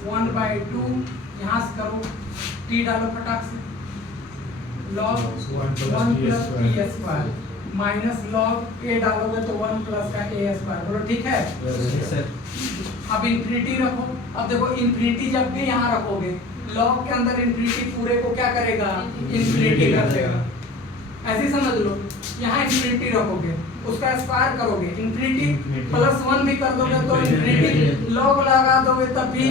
1/2, यहाँ से करो t डालो फटाक से, log 1 plus t square minus log a डालोगे तो 1 प्लस का a स्क्वायर। बोलो ठीक है? Yes, sir. अब इंफिनिटी रखो। अब देखो इंफिनिटी जब भी यहाँ रखोगे, log के अंदर इंफिनिटी पूरे को क्या करेगा? इंफिनिटी कर देगा। ऐसे समझ लो, यहाँ इंफिनिटी रखोगे, उसका स्क्वायर करोगे, इंफिनिटी प्लस 1 भी कर दोगे तो इंफिनिटी, log लगा दोगे तब भी।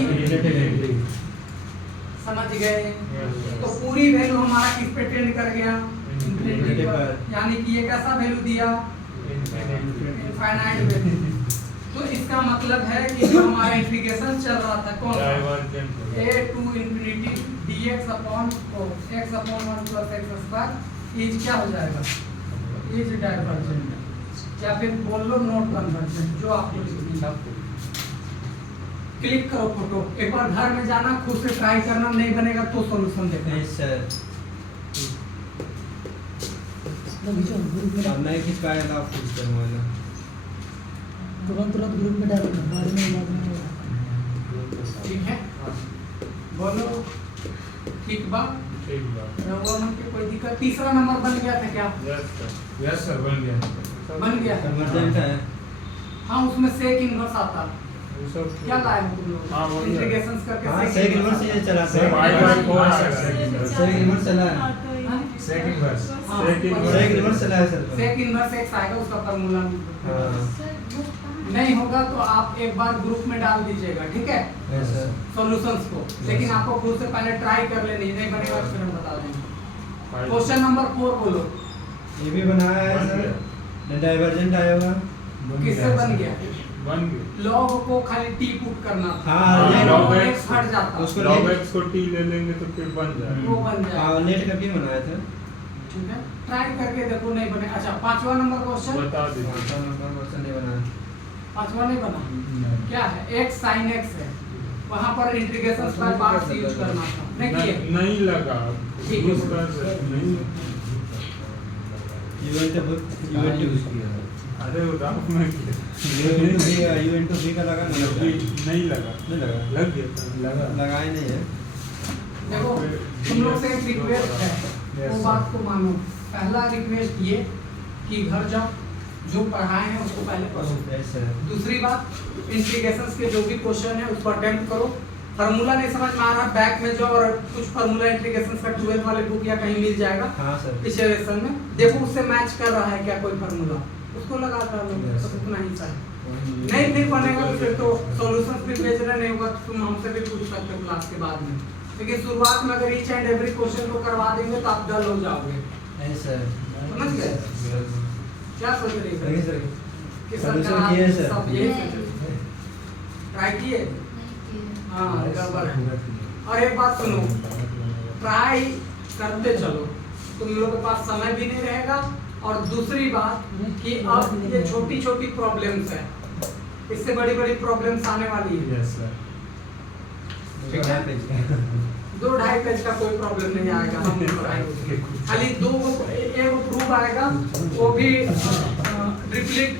समझ गए? तो पूरी वैल्यू हमारा किस पे टेंड कर गया? इंफिनिटी पर। यानी कि ये कैसा वैल्यू दिया? Infinite value. तो इसका मतलब है कि जो हमारा इंटीग्रेशन चल रहा था कौन सा? a to infinity dx upon x upon 1 plus x square is क्या हो जाएगा? इज डाइवर्जेंट, या फिर बोल लो नॉट कन्वर्जेंट, जो आपको लिखनी है। क्लिक करो फोटो, एक बार घर में जाना, खुद से ट्राई करना, नहीं बनेगा तो सॉल्यूशन देखना। Yes, sir. अब मैं किस का है आप पूछ कर मोबाइल तुरंत ग्रुप में डालो, बाद में ठीक है? बोलो ठीक बा? रहुआ मन के कोई दिक्कत? तीसरा नंबर बन गया था क्या? यस सर, बन गया। बन गया था। कन्वर्जेंट है। हाँ, उसमें सेक इनवर्स आता। वो सब क्या लाए हो तुम लोग? हाँ, वो भी है। इंटीग्रेशंस करके हाँ, सेक इनवर्स ये चलाते हैं। सेक इनवर्स चला है। Sec inverse. हाँ, सेक इनवर्स चला है सर। सेक इनवर्स एक्स आएगा, उसका फार्मूला हाँ। नहीं होगा तो आप एक बार ग्रुप में डाल दीजिएगा, ठीक है? Yes, sir. सॉल्यूशंस को, लेकिन आपको खुद से पहले ट्राई कर लेनी, नहीं बनेगा तो फिर हम बता देंगे। क्वेश्चन नंबर 4 बोलो। ये भी बनाया है बन सर। डाइवर्जेंट आया हुआ। किससे बन गया? बन गया। log को खाली t पुट करना था। हाँ, नहीं, log log x x हट जाता। उसको log x को t ले लेंगे तो फिर बन जाएगा। वो बन जाएगा। हाँ, नेट का भी बनाया था। ठीक है, ट्राई करके देखो, नहीं बने। अच्छा, 5वां नंबर क्वेश्चन। बता दीजिए। पांचवा नंबर क्वेश्चन नहीं बनाया। 5वां नहीं बना। क्या है? x sin x है, वहां पर इंटीग्रेशन बाय पार्ट्स यूज करना था, नहीं किए? नहीं लगा। ठीक है। उसका नहीं। यूएन यूज किया है। अरे वो रात में किया। यूएन टू बी का लगा नहीं लगा। नहीं लगा। नहीं लगा। लग गया था। लगा। लगाए नहीं है। देखो, तुम लोग से एक रिक्वेस्ट है, वो बात को मानो। पहला रिक्वेस्ट ये कि घर जाओ, जो पढ़ाए हैं उसको पहले पढ़ो। Yes, sir. दूसरी बात, इंटीग्रेशंस के जो भी क्वेश्चन है उसको अटेम्प्ट करो। फार्मूला नहीं समझ में आ रहा, बैक में जाओ और कुछ फार्मूला इंटीग्रेशंस का 12th वाले बुक या कहीं मिल जाएगा हाँ सर। पिछले लेसन में, देखो उससे मैच कर रहा है क्या कोई फार्मूला, उसको लगा कर लो। Yes. बस इतना ही सर। नहीं फिर बनेगा तो फिर तो सॉल्यूशंस भी भेजना नहीं होगा, तो तुम हमसे भी पूछ सकते हो क्लास के बाद में। लेकिन शुरुआत में अगर ईच एंड एवरी क्वेश्चन को करवा देंगे तो आप डल हो जाओगे। ऐसा समझ गए क्या सोच रही है सर कि Solution सरकार किए सर। सब यही सोचे ट्राई किए हाँ गड़बड़ है। और एक बात सुनो ट्राई करते चलो तुम लोगों के पास समय भी नहीं रहेगा और दूसरी बात कि अब ये छोटी छोटी प्रॉब्लम्स है इससे बड़ी बड़ी प्रॉब्लम्स आने वाली है यस सर ठीक है 2-2.5 पेज का कोई प्रॉब्लम नहीं आएगा हम कराएंगे खाली एक प्रूफ आएगा वो भी ट्रिपलेट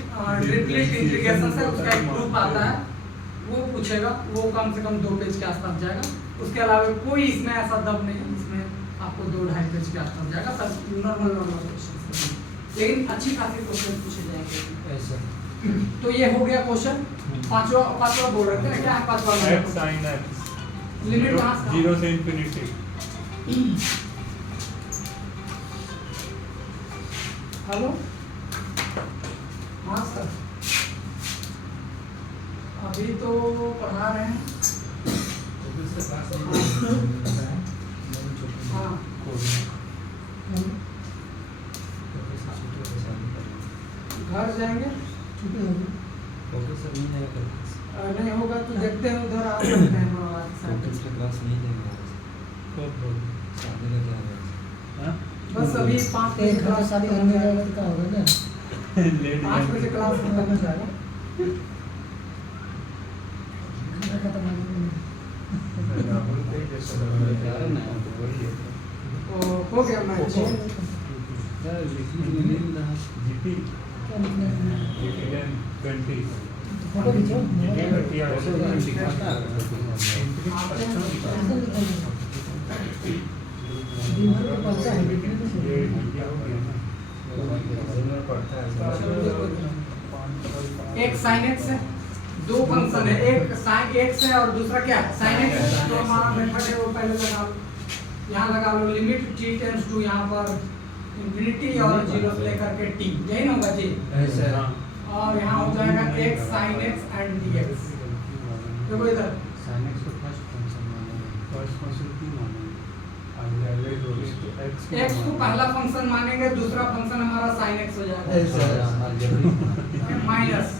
इंटीग्रेशन से उसका एक प्रूफ आता है वो पूछेगा वो कम से कम 2 पेज के आसपास जाएगा उसके अलावा कोई इसमें ऐसा दब नहीं है जिसमें आपको 2-2.5 पेज के आसपास जाएगा सब नॉर्मल क्वेश्चन लेकिन अच्छी खासी क्वेश्चन पूछे जाएंगे ऐसा तो ये हो गया क्वेश्चन पांचवा बोल रहे थे क्या है पांचवा x sin x लिमिट कहाँ से 0 से इंफिनिटी हेलो हाँ सर अभी तो पढ़ा रहे हैं हाँ घर जाएंगे छुट्टी होगी ओके सर नहीं जाएगा नहीं होगा तो देखते हैं उधर आ सकते हैं मोबाइल ओके से सर क्लास नहीं जाएगा शादी का क्या है हां बस अभी 5 एक बजे घंटा क्लास शादी खत्म करने हो जाएगा जाएगा तो क्या होगा ना लेट 5 बजे क्लास खत्म हो जाएगा घंटा खत्म हो जाएगा राहुल पे जैसा तो हो गया मैच सर लिखने में नहीं रहा जीपी क्या लिखना है 20 फोटो खींचो दिन भर का पर्चा है लिखने तो ये पढ़ता है एक sin x है दो फंक्शन है एक sin x है और दूसरा क्या है sin x है तो हमारा मेथड है वो पहले लगा लो यहाँ लगा लो लिमिट t टेंड्स टू यहाँ पर इंफिनिटी और 0 से लेकर के t यही ना होगा जी ऐसा और यहाँ हो जाएगा x sin x and dx देखो इधर sin x को फर्स्ट फंक्शन माना फर्स्ट फंक्शन की माना x को पहला फंक्शन मानेंगे दूसरा फंक्शन हमारा sin x हो जाएगा ऐसा माइनस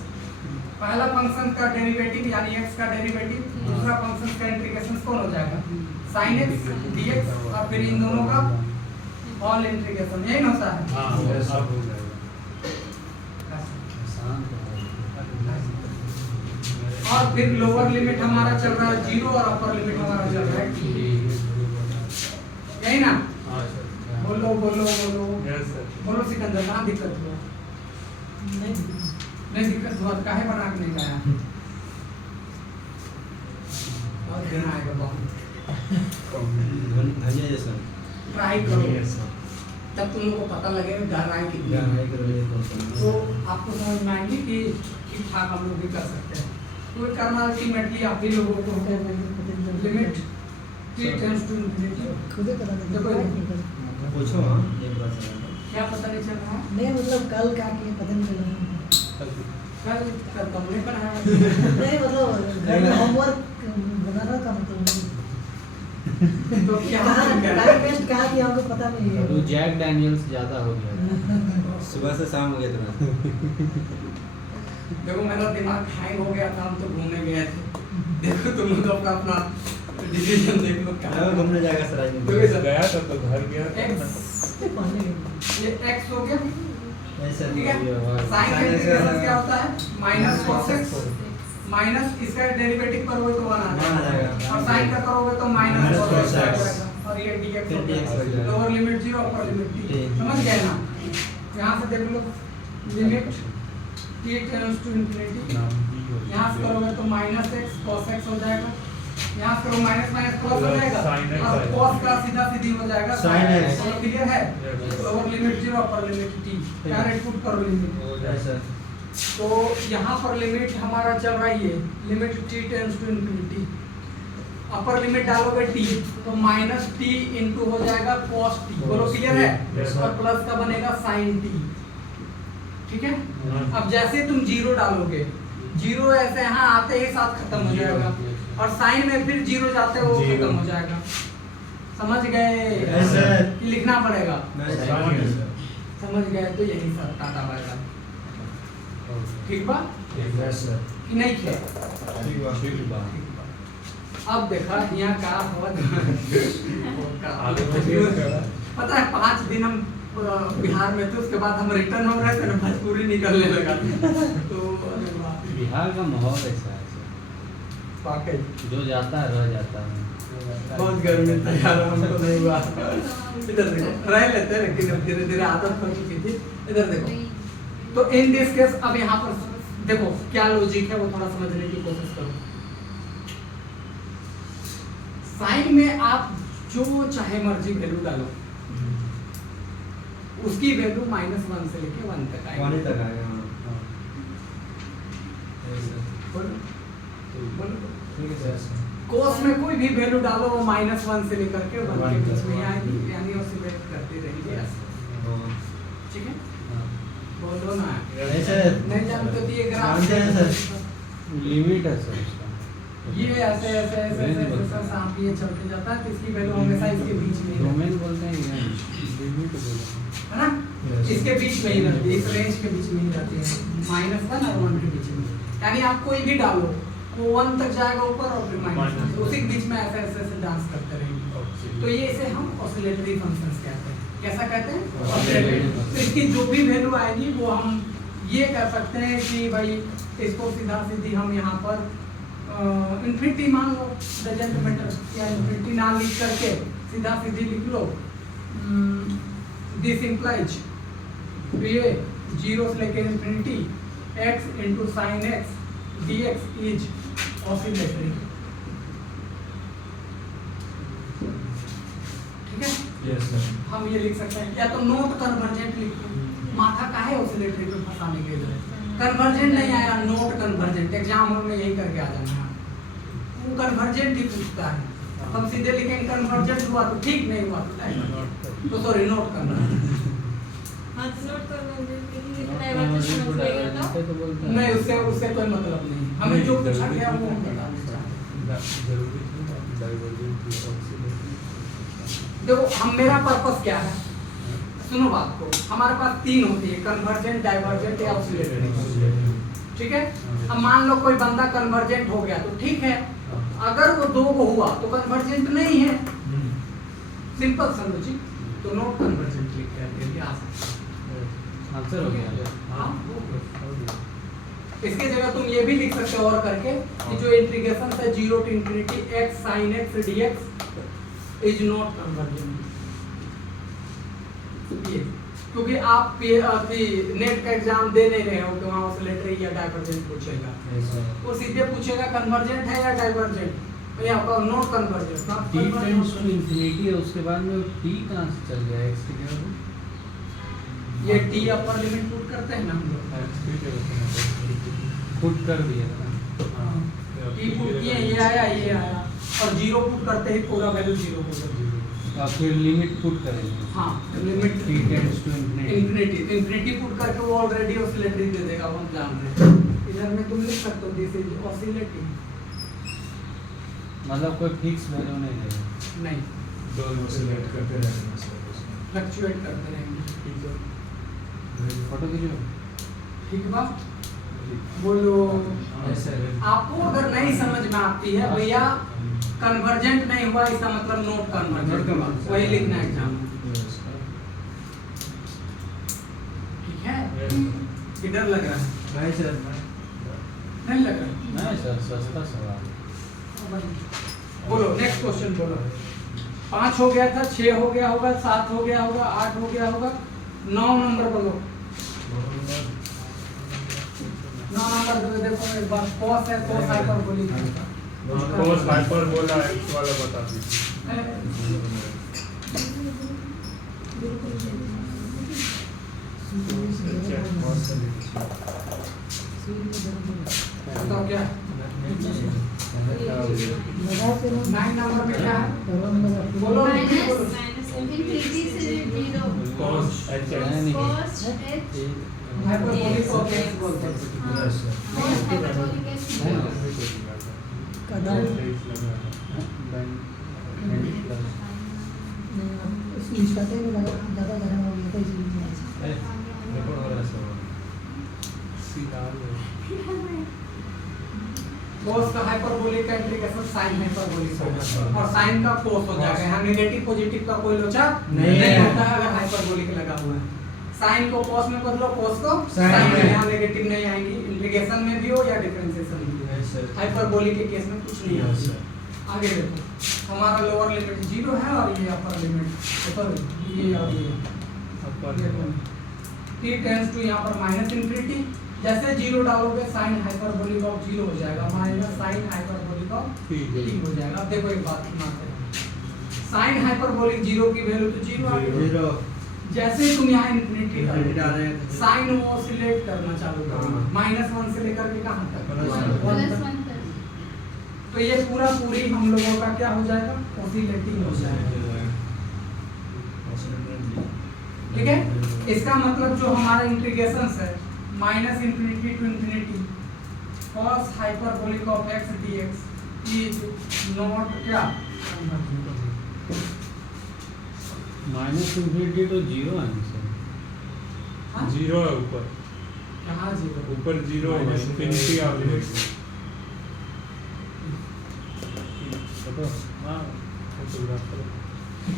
पहला फंक्शन का डेरिवेटिव यानी x का डेरिवेटिव दूसरा फंक्शन का इंटीग्रेशन कौन हो जाएगा sin x dx और फिर इन दोनों का ऑल इंटीग्रेशन यही ना होता है हां ऐसा अब हो जाएगा आसान और फिर लोअर लिमिट हमारा चल रहा है 0 और अपर लिमिट हमारा चल रहा है यही ना हां सर बोलो यस सर बोलो सिकंदर कहाँ दिक्कत हुआ नहीं दिक्कत हुआ तो काहे बना के नहीं लाया और दिन आएगा बहुत धन्य जैसा ट्राई करो यस सर तब तुम लोगों को पता लगेगा गहराई कितनी क्या है है कर रहे हो तो आपको समझ में आएगी कि ठीक ठाक हम लोग भी कर सकते हैं तो ये करना अल्टीमेटली आप ही लोगों को limit t tends to infinity खुद ही पता नहीं देखो नहीं पूछो हां ये बात है क्या पता नहीं चल रहा है मतलब कल क्या किए पता नहीं चल रहा कल तुमने पढ़ाया नहीं मतलब घर में होमवर्क बनाना का मतलब तो क्या टाइम वेस्ट कहाँ किया हमको पता नहीं है तो जैक डैनियल्स ज्यादा हो गया सुबह से शाम हो गया तुम्हारा देखो मेरा दिमाग हैंग हो गया था हम तो घूमने गए थे देखो तुम लोग अपना अपना डिसीजन देख लो क्या घूमने जाएगा सर आज देखो सर गया था तो घर गया था ना। पहले ये x हो गया ऐसा ठीक है sin का इंटीग्रेशन क्या होता है माइनस cos x माइनस इसका डेरिवेटिव करोगे तो 1 आ जाएगा और sin का करोगे तो माइनस cos x आ जाएगा और ये dx हो जाएगा lower limit 0 upper limit t समझ गए ना यहाँ से देख लो limit t tends to infinity यहाँ से करोगे तो माइनस x cos x हो जाएगा यहाँ से करो माइनस माइनस प्लस हो जाएगा sin x और cos का सीधा सीधी हो जाएगा sin x तो क्लियर है Yes. Lower limit 0 upper limit t direct put करो लिमिट ऐसा तो यहाँ पर लिमिट हमारा चल रही है limit t tends to infinity upper limit डालोगे t तो माइनस t इंटू हो जाएगा cos t बोलो क्लियर है Yes. और प्लस का बनेगा sin t ठीक है हाँ। अब जैसे तुम जीरो डालोगे जीरो ऐसे यहाँ आते ही साथ खत्म हो जाएगा और साइन में फिर जीरो जाते हो Zero. खत्म हो जाएगा समझ गए ऐसे सर। कि लिखना पड़ेगा? नहीं सर। समझ गए सर। समझ गए तो यही सब टाटा बाय बाय। ठीक बा यस सर। कि नहीं खे? ठीक बा। अब देखा यहाँ का आगे बढ़िए। पता है 5 दिन हम बिहार में थे, उसके बाद हम रिटर्न हो रहे थे ना, भोजपुरी निकलने लगा तो अरे वाह। बिहार का माहौल ऐसा है सर, वाकई जो जाता है रह जाता है। बहुत गर्मी था यार, हमको नहीं हुआ। इधर देखो, रह लेते हैं लेकिन अब धीरे धीरे आदत हो चुकी थी। इधर देखो, तो इन दिस केस अब यहाँ पर देखो क्या लॉजिक है वो थोड़ा समझने की कोशिश करो। साइन में आप जो चाहे मर्जी वैल्यू डालो, उसकी वैल्यू -1 से लेके 1 तक आएगी। 1 तक आएगा। हाँ। बोलो बोलो। ठीक है सर। कोस में कोई भी वैल्यू डालो वो -1 से लेकर के 1 के बीच में ही आएगी, यानी ऑसिलेट करती रहेगी ऐसे। ठीक है, बोलो ना। नहीं सर। नहीं जानते तो ये ग्राफ जानते हैं सर। लिमिट है सर उसका। ये ऐसे ऐसे ऐसे ऐसे ऐसे सांप ये चलते जाता है, तो इसकी वैल्यू हमेशा इसके बीच में ही रहती डोमेन बोलते हैं या लिमिट बोलते हैं। है ना, इसके बीच में ही रहती है, इस रेंज के बीच में ही रहती है, -1 और 1 के बीच में। यानी आप कोई भी डालो वो 1 तक जाएगा ऊपर और फिर -1, उसी के बीच में ऐसे ऐसे ऐसे डांस करते रहेंगे। तो ये इसे हम ऑसिलेटरी फंक्शंस कहते हैं। कैसा कहते हैं? ऑसिलेटरी। तो इसकी जो भी वैल्यू आएगी वो हम ये कह सकते हैं कि भाई इसको सीधा सीधी हम यहाँ पर इन्फिनिटी मान लो, डजंट मैटर, या इन्फिनिटी ना लिख करके सीधा सीधी लिख लो, दिस इंप्लाइज, तो ये 0 से लेकर infinity x into sin x dx is oscillatory. ठीक है, यस सर। हम ये लिख सकते हैं, या तो नोट कन्वर्जेंट लिख दो। माथा का है ऑसिलेटरी पे फंसाने के लिए? कन्वर्जेंट नहीं आया, नोट कन्वर्जेंट। एग्जाम हॉल में यही करके आ जाना है, वो कन्वर्जेंट ही पूछता है। हम सीधे लिखेंगे कन्वर्जेंट हुआ तो ठीक, नहीं हुआ तो सॉरी नोट कन्वर्जेंट। नहीं, उससे उससे कोई मतलब नहीं, हमें जो पूछा गया वो हम बता दें। देखो हम, मेरा पर्पस क्या है, सुनो बात को। हमारे पास 3 होती है, कन्वर्जेंट, डाइवर्जेंट या ऑसिलेटरी। ठीक है, अब मान लो कोई बंदा कन्वर्जेंट हो गया तो ठीक है, अगर वो 2 को हुआ तो कन्वर्जेंट नहीं है। सिंपल समझी, तो नोट कन्वर्जेंट लिख के आ सकते आंसर हो गया। हाँ, इसके जगह तुम ये भी लिख सकते हो और करके कि जो इंटीग्रेशन है 0 to infinity x sin x dx is not convergent. क्योंकि आप नेट का एग्जाम दे नहीं रहे हो कि वहाँ ऑसिलेटरी या डाइवर्जेंट पूछेगा, वो सीधे पूछेगा कन्वर्जेंट है या डाइवर्जेंट, या not convergent. t tends to infinity है, उसके बाद में t कहाँ से चल गया x की जगह? ये t अपर लिमिट पुट करते हैं ना हम लोग, पुट कर दिया ना। t पुट किए, ये आया ये आया, और 0 पुट करते ही पूरा वैल्यू 0 हो जाएगा। और फिर लिमिट पुट करेंगे। हाँ, limit t tends to infinity. Infinity put करके वो ऑलरेडी ऑसिलेटरी दे देगा, वो हम जान रहे हैं। इधर में तुम लिख सकते हो दिस इज ऑसिलेटरी। मतलब कोई फिक्स वैल्यू नहीं है। नहीं, ऑसिलेट करते रहेंगे सर। फ्लक्चुएट करते रहेंगे। फोटो खींचो। ठीक बा, बोलो। Yes sir. आपको अगर नहीं समझ में आती है भैया, कन्वर्जेंट नहीं हुआ इसका मतलब नॉट कन्वर्जेंट, वही लिखना है एग्जाम में। ठीक है, कि डर लग रहा है? नहीं सर। नहीं लग रहा? नहीं सर, सस्ता सवाल। बोलो नेक्स्ट क्वेश्चन बोलो। 5 हो गया था, 6 हो गया होगा, 7 हो गया होगा, 8 हो गया होगा, 9 नंबर बोलो। 9 नंबर देखो एक बार, कॉस है, कॉस हाइपरबोलिक है। कोस हाइपरबोला x वाला बता दीजिए। बताओ क्या? 9 नंबर में क्या है? बोलो बोलो। infinity से 0 cos h cos h hyperbolic को क्या बोलते हैं? Yes sir. हाइपरबोलिक कदम बैंक प्लस लिखते हैं लगा ज़्यादा गर्म हो गया था इसलिए नहीं आया। रिकॉर्ड हो रहा है सब। कोस का हाइपरबोलिक का इंटीग्रेशन साइन हाइपरबोलिक होगा और साइन का कोस हो जाएगा। यहाँ नेगेटिव पॉजिटिव का कोई लोचा नहीं होता है अगर हाइपरबोलिक लगा हुआ है। साइन को कोस में बदलो, कोस को साइन में, यहाँ नेगेटिव नहीं आएंगी, इंटीग्रेशन में भी हो या डिफरेंशिएशन में भी हो। हाइपरबोलिक के केस में कुछ नहीं होगा। आगे देखो हमारा लोअर लिमिट 0 है और ये अपर लिमिट ऊपर ये और ये t टेंड्स टू यहाँ पर माइनस इंफिनिटी। जैसे 0 डालोगे साइन हाइपरबोलिक ऑफ 0 हो जाएगा, minus sine hyperbolic of t हो जाएगा। अब देखो एक बात सुनाते हैं, साइन हाइपरबोलिक 0 की वैल्यू तो 0 आ गई। 0 जैसे ही तुम यहाँ इंफिनिटी डालेंगे डालोगे साइन वो ऑसिलेट करना चालू करेगा, -1 से लेकर के कहाँ तक, +1 तक। तो ये पूरा पूरी हम लोगों का क्या हो जाएगा, ऑसिलेटिंग हो जाएगा। ठीक है, इसका मतलब जो हमारा इंटीग्रेशन है -∞ to ∞ cos hyperbolic of x dx is not क्या -∞ तो 0 आंसर। हाँ? 0 है ऊपर, कहाँ 0 ऊपर 0 है, इंफिनिटी ऑफ लिमिट।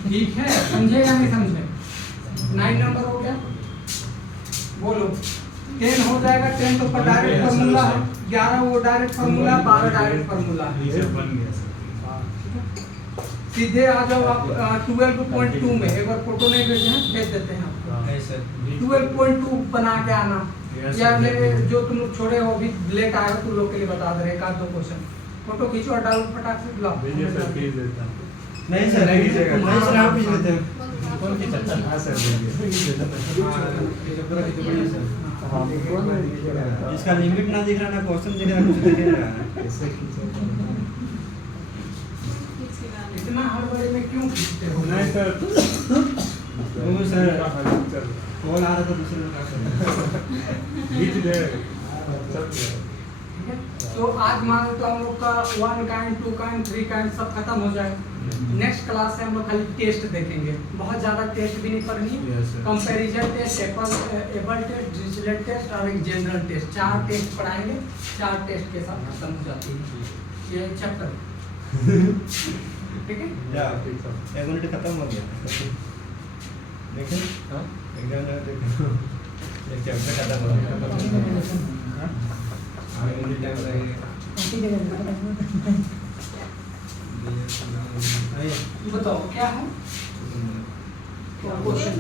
ठीक है, समझे या नहीं समझे? 9 नंबर हो गया, बोलो 10 हो जाएगा। 10 तो डायरेक्ट फार्मूला है, 11 वो डायरेक्ट फार्मूला, 12 डायरेक्ट फार्मूला है। ये बन गया सर। सीधे आ जाओ आप 12.2 में, एक बार फोटो नहीं भेजे हैं भेज देते हैं आपको। ऐसे 12.2 बना के आना, Yes, या sir. मेरे जो तुम लोग छोड़े हो अभी लेट आए हो तुम लोग के लिए बता दे रहे हैं, 1-2 क्वेश्चन फोटो खींचो और डालो फटाक से बुलाओ। भेजिए सर, भेज देता हूँ। नहीं सर, नहीं सर, आप भेज देते हैं। कौन की चर्चा? हाँ सर, भेजिए। इसका लिमिट ना दिख रहा, ना क्वेश्चन दिख रहा, कुछ दिख नहीं रहा। कैसे खींचा? इतना हड़बड़ी में क्यों खींचते हो? नहीं सर, वो सर चल कॉल आ रहा था दूसरे लोग का। खींच दे, चल गया। ठीक है, तो आज मान लो तो हम लोग का 1 काइंड 2 काइंड 3 काइंड सब खत्म हो जाएगा। नेक्स्ट क्लास से हम लोग खाली टेस्ट देखेंगे, बहुत ज़्यादा टेस्ट भी नहीं पढ़नी। Yes, sir. Comparison test, able test, Dirichlet test और एक जनरल टेस्ट, 4 टेस्ट पढ़ाएंगे। 4 टेस्ट के साथ खत्म हो जाती है ये चैप्टर। ठीक है, या 1 मिनट खत्म हो गया। देखिए हाँ? एग्जाम में देखो एक चैप्टर खत्म हो गया। हाँ, मिनट टाइम लगेगा। काफी जगह बताओ क्या है क्वेश्चन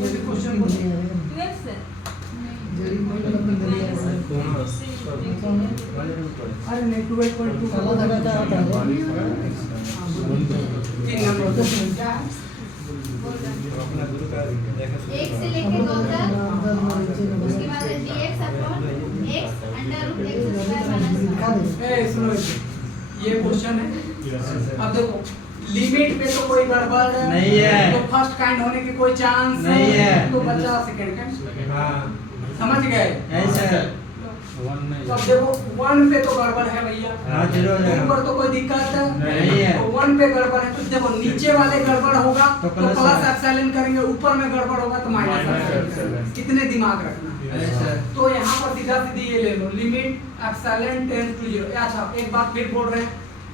ये भी क्वेश्चन बोलो। 12 सर। अरे नहीं 12.2 का अलग अलग क्या होता है? 3 नंबर क्वेश्चन क्या है? अपना गुरु का देखो 1 से लेके 2 तक, उसके बाद dx अपॉन x √x²-1। ए सुनो, ये क्वेश्चन है। अब देखो लिमिट पे तो कोई गड़बड़ नहीं है। तो फर्स्ट काइंड होने की कोई चांस नहीं है। तो बचा सेकंड काइंड। हाँ समझ गए? ऐसे 1 नहीं। तो अब देखो 1 पे तो गड़बड़ है भैया, हाँ 0 हो जाएगा। ऊपर तो कोई दिक्कत नहीं है। तो 1 पे गड़बड़ है तो देखो नीचे वाले गड़बड़ होगा तो तो प्लस प्लस है। एप्सिलॉन करेंगे, ऊपर में गड़बड़ होगा तो माइनस माइनस एप्सिलॉन एप्सिलॉन। करेंगे। कितने दिमाग रखना है। ऐसे तो यहाँ पर सीधा सीधी ये ले लो, लिमिट एप्सिलॉन टेंड्स टू 0। अच्छा एक बात फिर बोल रहे हैं,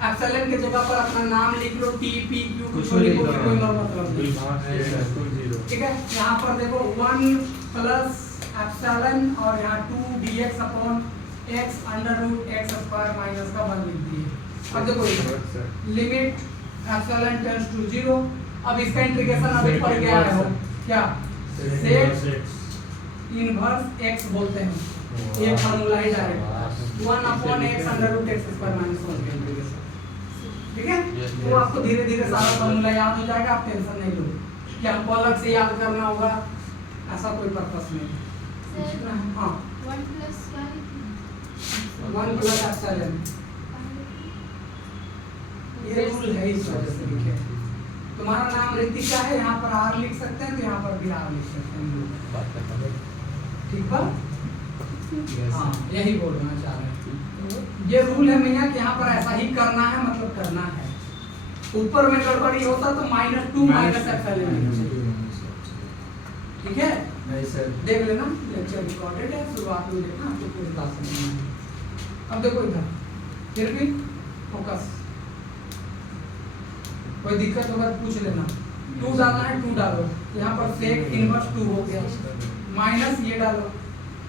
एप्सिलॉन की जगह पर अपना नाम लिख लो, टी पी क्यू कुछ कुछ लिखो, लिख लो। कोई मतलब नहीं। विभाग है 2-0। ठीक है, यहाँ पर देखो 1 प्लस एप्सिलॉन और यहाँ 2 dx upon x √x² minus का 1 लिख दिए। अब देखो लिमिट एप्सिलॉन टेंड्स टू 0। अब इसका इंटीग्रेशन अभी पढ़ के आए हो क्या, सेक इनवर्स x बोलते हैं, ये फार्मूला ही direct 1 upon x √x² minus 1 का इंटीग्रेशन। ठीक है, तो आपको धीरे धीरे सारा फार्मूला याद हो जाएगा, आप टेंशन नहीं लो कि हमको अलग से याद करना होगा, ऐसा कोई पर्पस नहीं। हाँ 1 + 1 प्लस एप्सिलॉन ये रूल है, इस वजह से लिखे। तुम्हारा नाम ऋतिका है, यहाँ पर आर लिख सकते हैं तो यहाँ पर भी आर लिख सकते हैं। ठीक है, हाँ यही बोलना चाह रहे हैं। ये रूल है भैया कि यहाँ पर ऐसा ही करना है, मतलब करना है। ऊपर में गड़बड़ी होता तो -2 माइनस एप्सिलॉन। ठीक है, नहीं सर। देख लेना, लेक्चर रिकॉर्डेड है, शुरुआत में देखना आपको पूरी बात समझ में आएगी। अब देखो इधर, फिर भी फोकस, कोई दिक्कत होगा तो पूछ लेना। 2 डालना है 2 डालो, यहाँ पर सेक इनवर्स 2 हो गया, माइनस ये डालो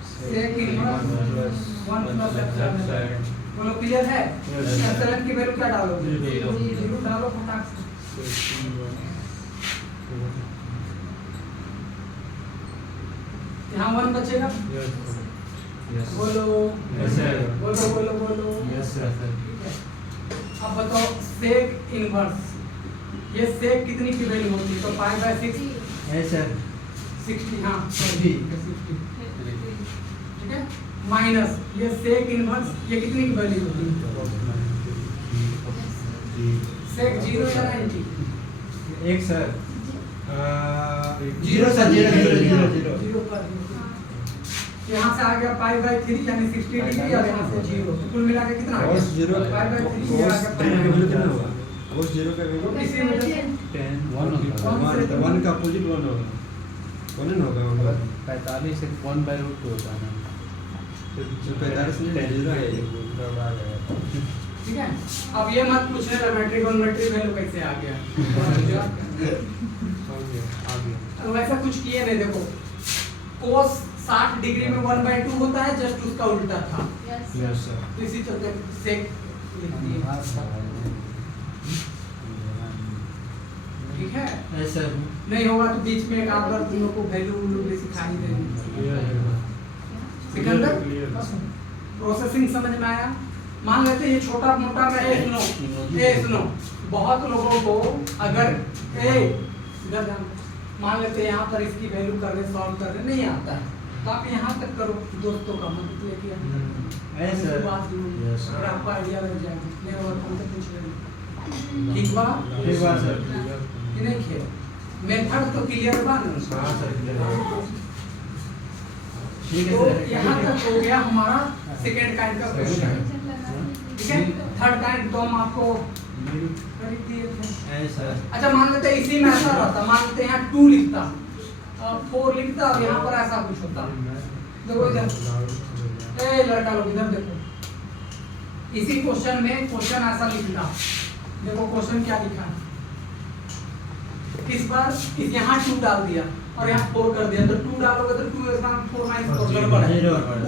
सेक इनवर्स 1 प्लस एप्सिलॉन। बोलो क्लियर है? एप्सिलॉन की वैल्यू क्या डालोगे? 0 डालो फटाक से। यहाँ 1 बचेगा, बोलो बोलो बोलो बोलो। अब बताओ सेक इनवर्स, ये सेक कितनी की वैल्यू होती है? तो पाई बाय 6 है सर। 60, हाँ 60, ठीक है, माइनस ये सेक इनवर्स, ये कितनी की वैल्यू होती है? सेक 0 या 90? एक सर 0 सर 0 0 पर यहाँ से आ गया पाई बाय 3 यानी 60 डिग्री, और यहाँ से 0, तो कुल मिला के कितना आ गया? cos 0 पाई बाय 3 ये आ गया cos पाई 10 का बाय वैल्यू 3। कितना होगा? cos 0 का वैल्यू इसी वजह से 10 1 होता है। 1 का अपोजिट 1 होगा, 1 होगा 45 से 1/√2 होता है ना, जो 45 में 0 है ये। ठीक है। अब ये मत पूछने ट्रिगोनोमेट्री वैल्यू कैसे आ गया। तो वैसा कुछ किए नहीं, देखो cos 60 डिग्री में 1/2 होता है, जस्ट उसका उल्टा था, यस सर। तो इसी चलते सेक लिख दिए। ठीक है, है सर। नहीं होगा तो बीच में एक आध बार तुम लोग को वैल्यू भी सिखाई देंगे। सिकंदर, प्रोसेसिंग समझ में आया? मान लेते ये छोटा मोटा में सुनो, बहुत लोगों को अगर मान लेते यहाँ पर इसकी वैल्यू कर रहे, सॉल्व कर रहे, नहीं आता है, तो आप यहाँ तक करो, दोस्तों का मदद लेके है सर। अगर आपको आइडिया लग जाएगा, नहीं होगा तो हमसे पूछ लेना। ठीक बा? ठीक बात सर। कि नहीं खेल मेथड तो क्लियर बा ना? हाँ सर क्लियर। ठीक है तो सर। यहाँ तक हो गया हमारा सेकेंड काइंड का क्वेश्चन। ठीक है, थर्ड काइंड तो हम आपको कर ही दिए थे। है सर। अच्छा मान लेते हैं इसी में ऐसा रहता, मान लेते हैं यहाँ 2 लिखता, 4 लिखता, और यहाँ पर ऐसा कुछ होता। देखो इधर, ए लड़का लोग इधर देखो, इसी क्वेश्चन में क्वेश्चन ऐसा लिखता, देखो क्वेश्चन क्या लिखा है, इस बार इस यहाँ 2 डाल दिया और यहाँ 4 कर दिया, तो 2 डालोगे तो 2 इसका 4 माइनस 4 गड़बड़ है,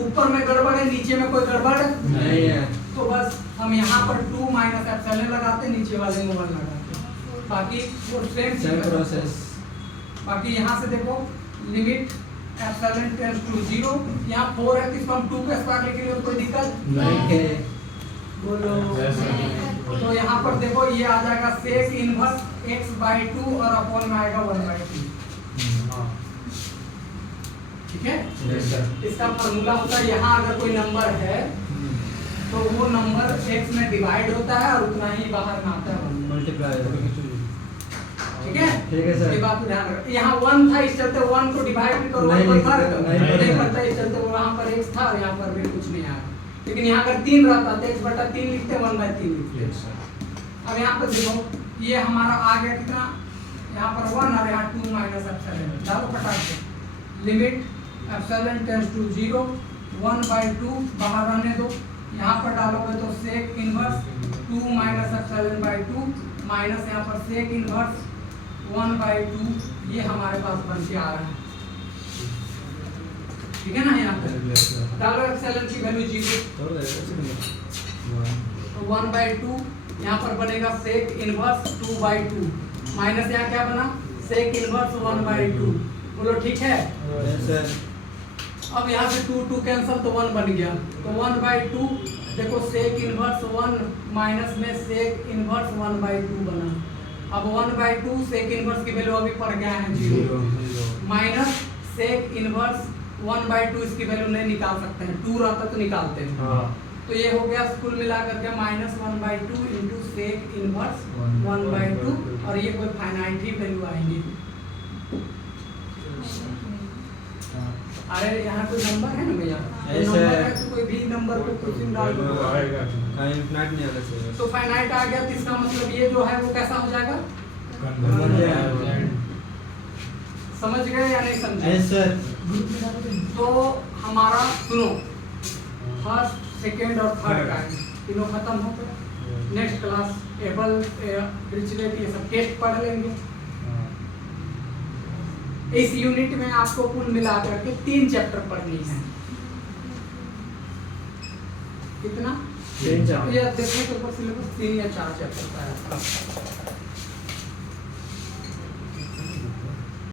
ऊपर में गड़बड़ है, नीचे में कोई गड़बड़ नहीं है। तो बस हम यहाँ पर 2 माइनस एप्सिलॉन लगाते, नीचे वाले में 1 लगाते, बाकी वो सेम प्रोसेस। बाकी यहाँ से देखो लिमिट एप्सिलॉन टेंड्स टू 0, यहाँ 4 है तो इसको हम 2 का स्क्वायर लिख रहे हो, कोई दिक्कत नहीं है। बोलो। तो यहाँ पर देखो ये आ जाएगा सेक इनवर्स x/2 और अपॉन में आएगा 1/2। ठीक है, इसका फॉर्मूला होता है, यहाँ अगर कोई नंबर है तो वो नंबर x में डिवाइड होता है और उतना ही बाहर में आता है, मल्टीप्लाई। ठीक है? ठीक है सर। ये बात को ध्यान रखो, यहाँ 1 था, इस चलते 1 को डिवाइड करो, नहीं कोई फर्क नहीं नहीं पड़ता, इस चलते वहाँ पर x था और यहाँ पर भी कुछ नहीं आया, लेकिन यहाँ अगर 3 रहता तो x/3 लिखते, 1/3 लिखते। अब यहाँ पर देखो ये हमारा आ गया कितना, यहाँ पर 1 और यहाँ 2 माइनस एप्सिलॉन डालो फटाक से, लिमिट एप्सिलॉन टेंड्स टू 0, 1/2 बाहर रहने दो, यहाँ पर डालोगे तो सेक इनवर्स 2 माइनस एप्सिलॉन/2 माइनस यहाँ पर सेक इनवर्स 1/2, ये हमारे पास बन के आ रहा है। ठीक है ना, यहाँ पर डालो एप्सिलॉन की वैल्यू 0, तो 1/2 यहाँ पर बनेगा सेक इनवर्स 2/2 माइनस यहाँ क्या बना, सेक इनवर्स 1/2। बोलो ठीक है? सर। अब यहाँ से 2 कैंसिल तो 1 बन गया, तो 1/2 देखो सेक इनवर्स 1 माइनस में सेक इनवर्स 1/2 बना। अब 1/2 सेक इनवर्स की वैल्यू अभी पड़ गया है 0 माइनस सेक इनवर्स 1/2, इसकी वैल्यू नहीं निकाल सकते हैं, 2 रहता तो निकालते हैं। हाँ। तो ये हो गया कुल मिलाकर के -1/2 इंटू सेक इनवर्स 1/2, और ये कोई फाइनाइट ही वैल्यू आएंगी। अरे यहाँ कोई नंबर है ना भैया? ऐसे नंबर है तो कोई भी नंबर को कुछ भी डाल दो वो आएगा इनफिनिट नहीं आना चाहिए तो फाइनाइट आ गया, तो इसका मतलब ये जो है वो कैसा हो जाएगा? समझ गए या नहीं समझे? सर तो हमारा सुनो, फर्स्ट सेकेंड और थर्ड का तीनों खत्म हो गए। नेक्स्ट क्लास एबल डिरिचलेट ये सब टेस्ट पढ़ लेंगे। इस यूनिट में आपको कुल मिला करके 3 चैप्टर पढ़नी है। कितना? 3 ये देखने के ऊपर सिलेबस 3 या 4 चैप्टर का है।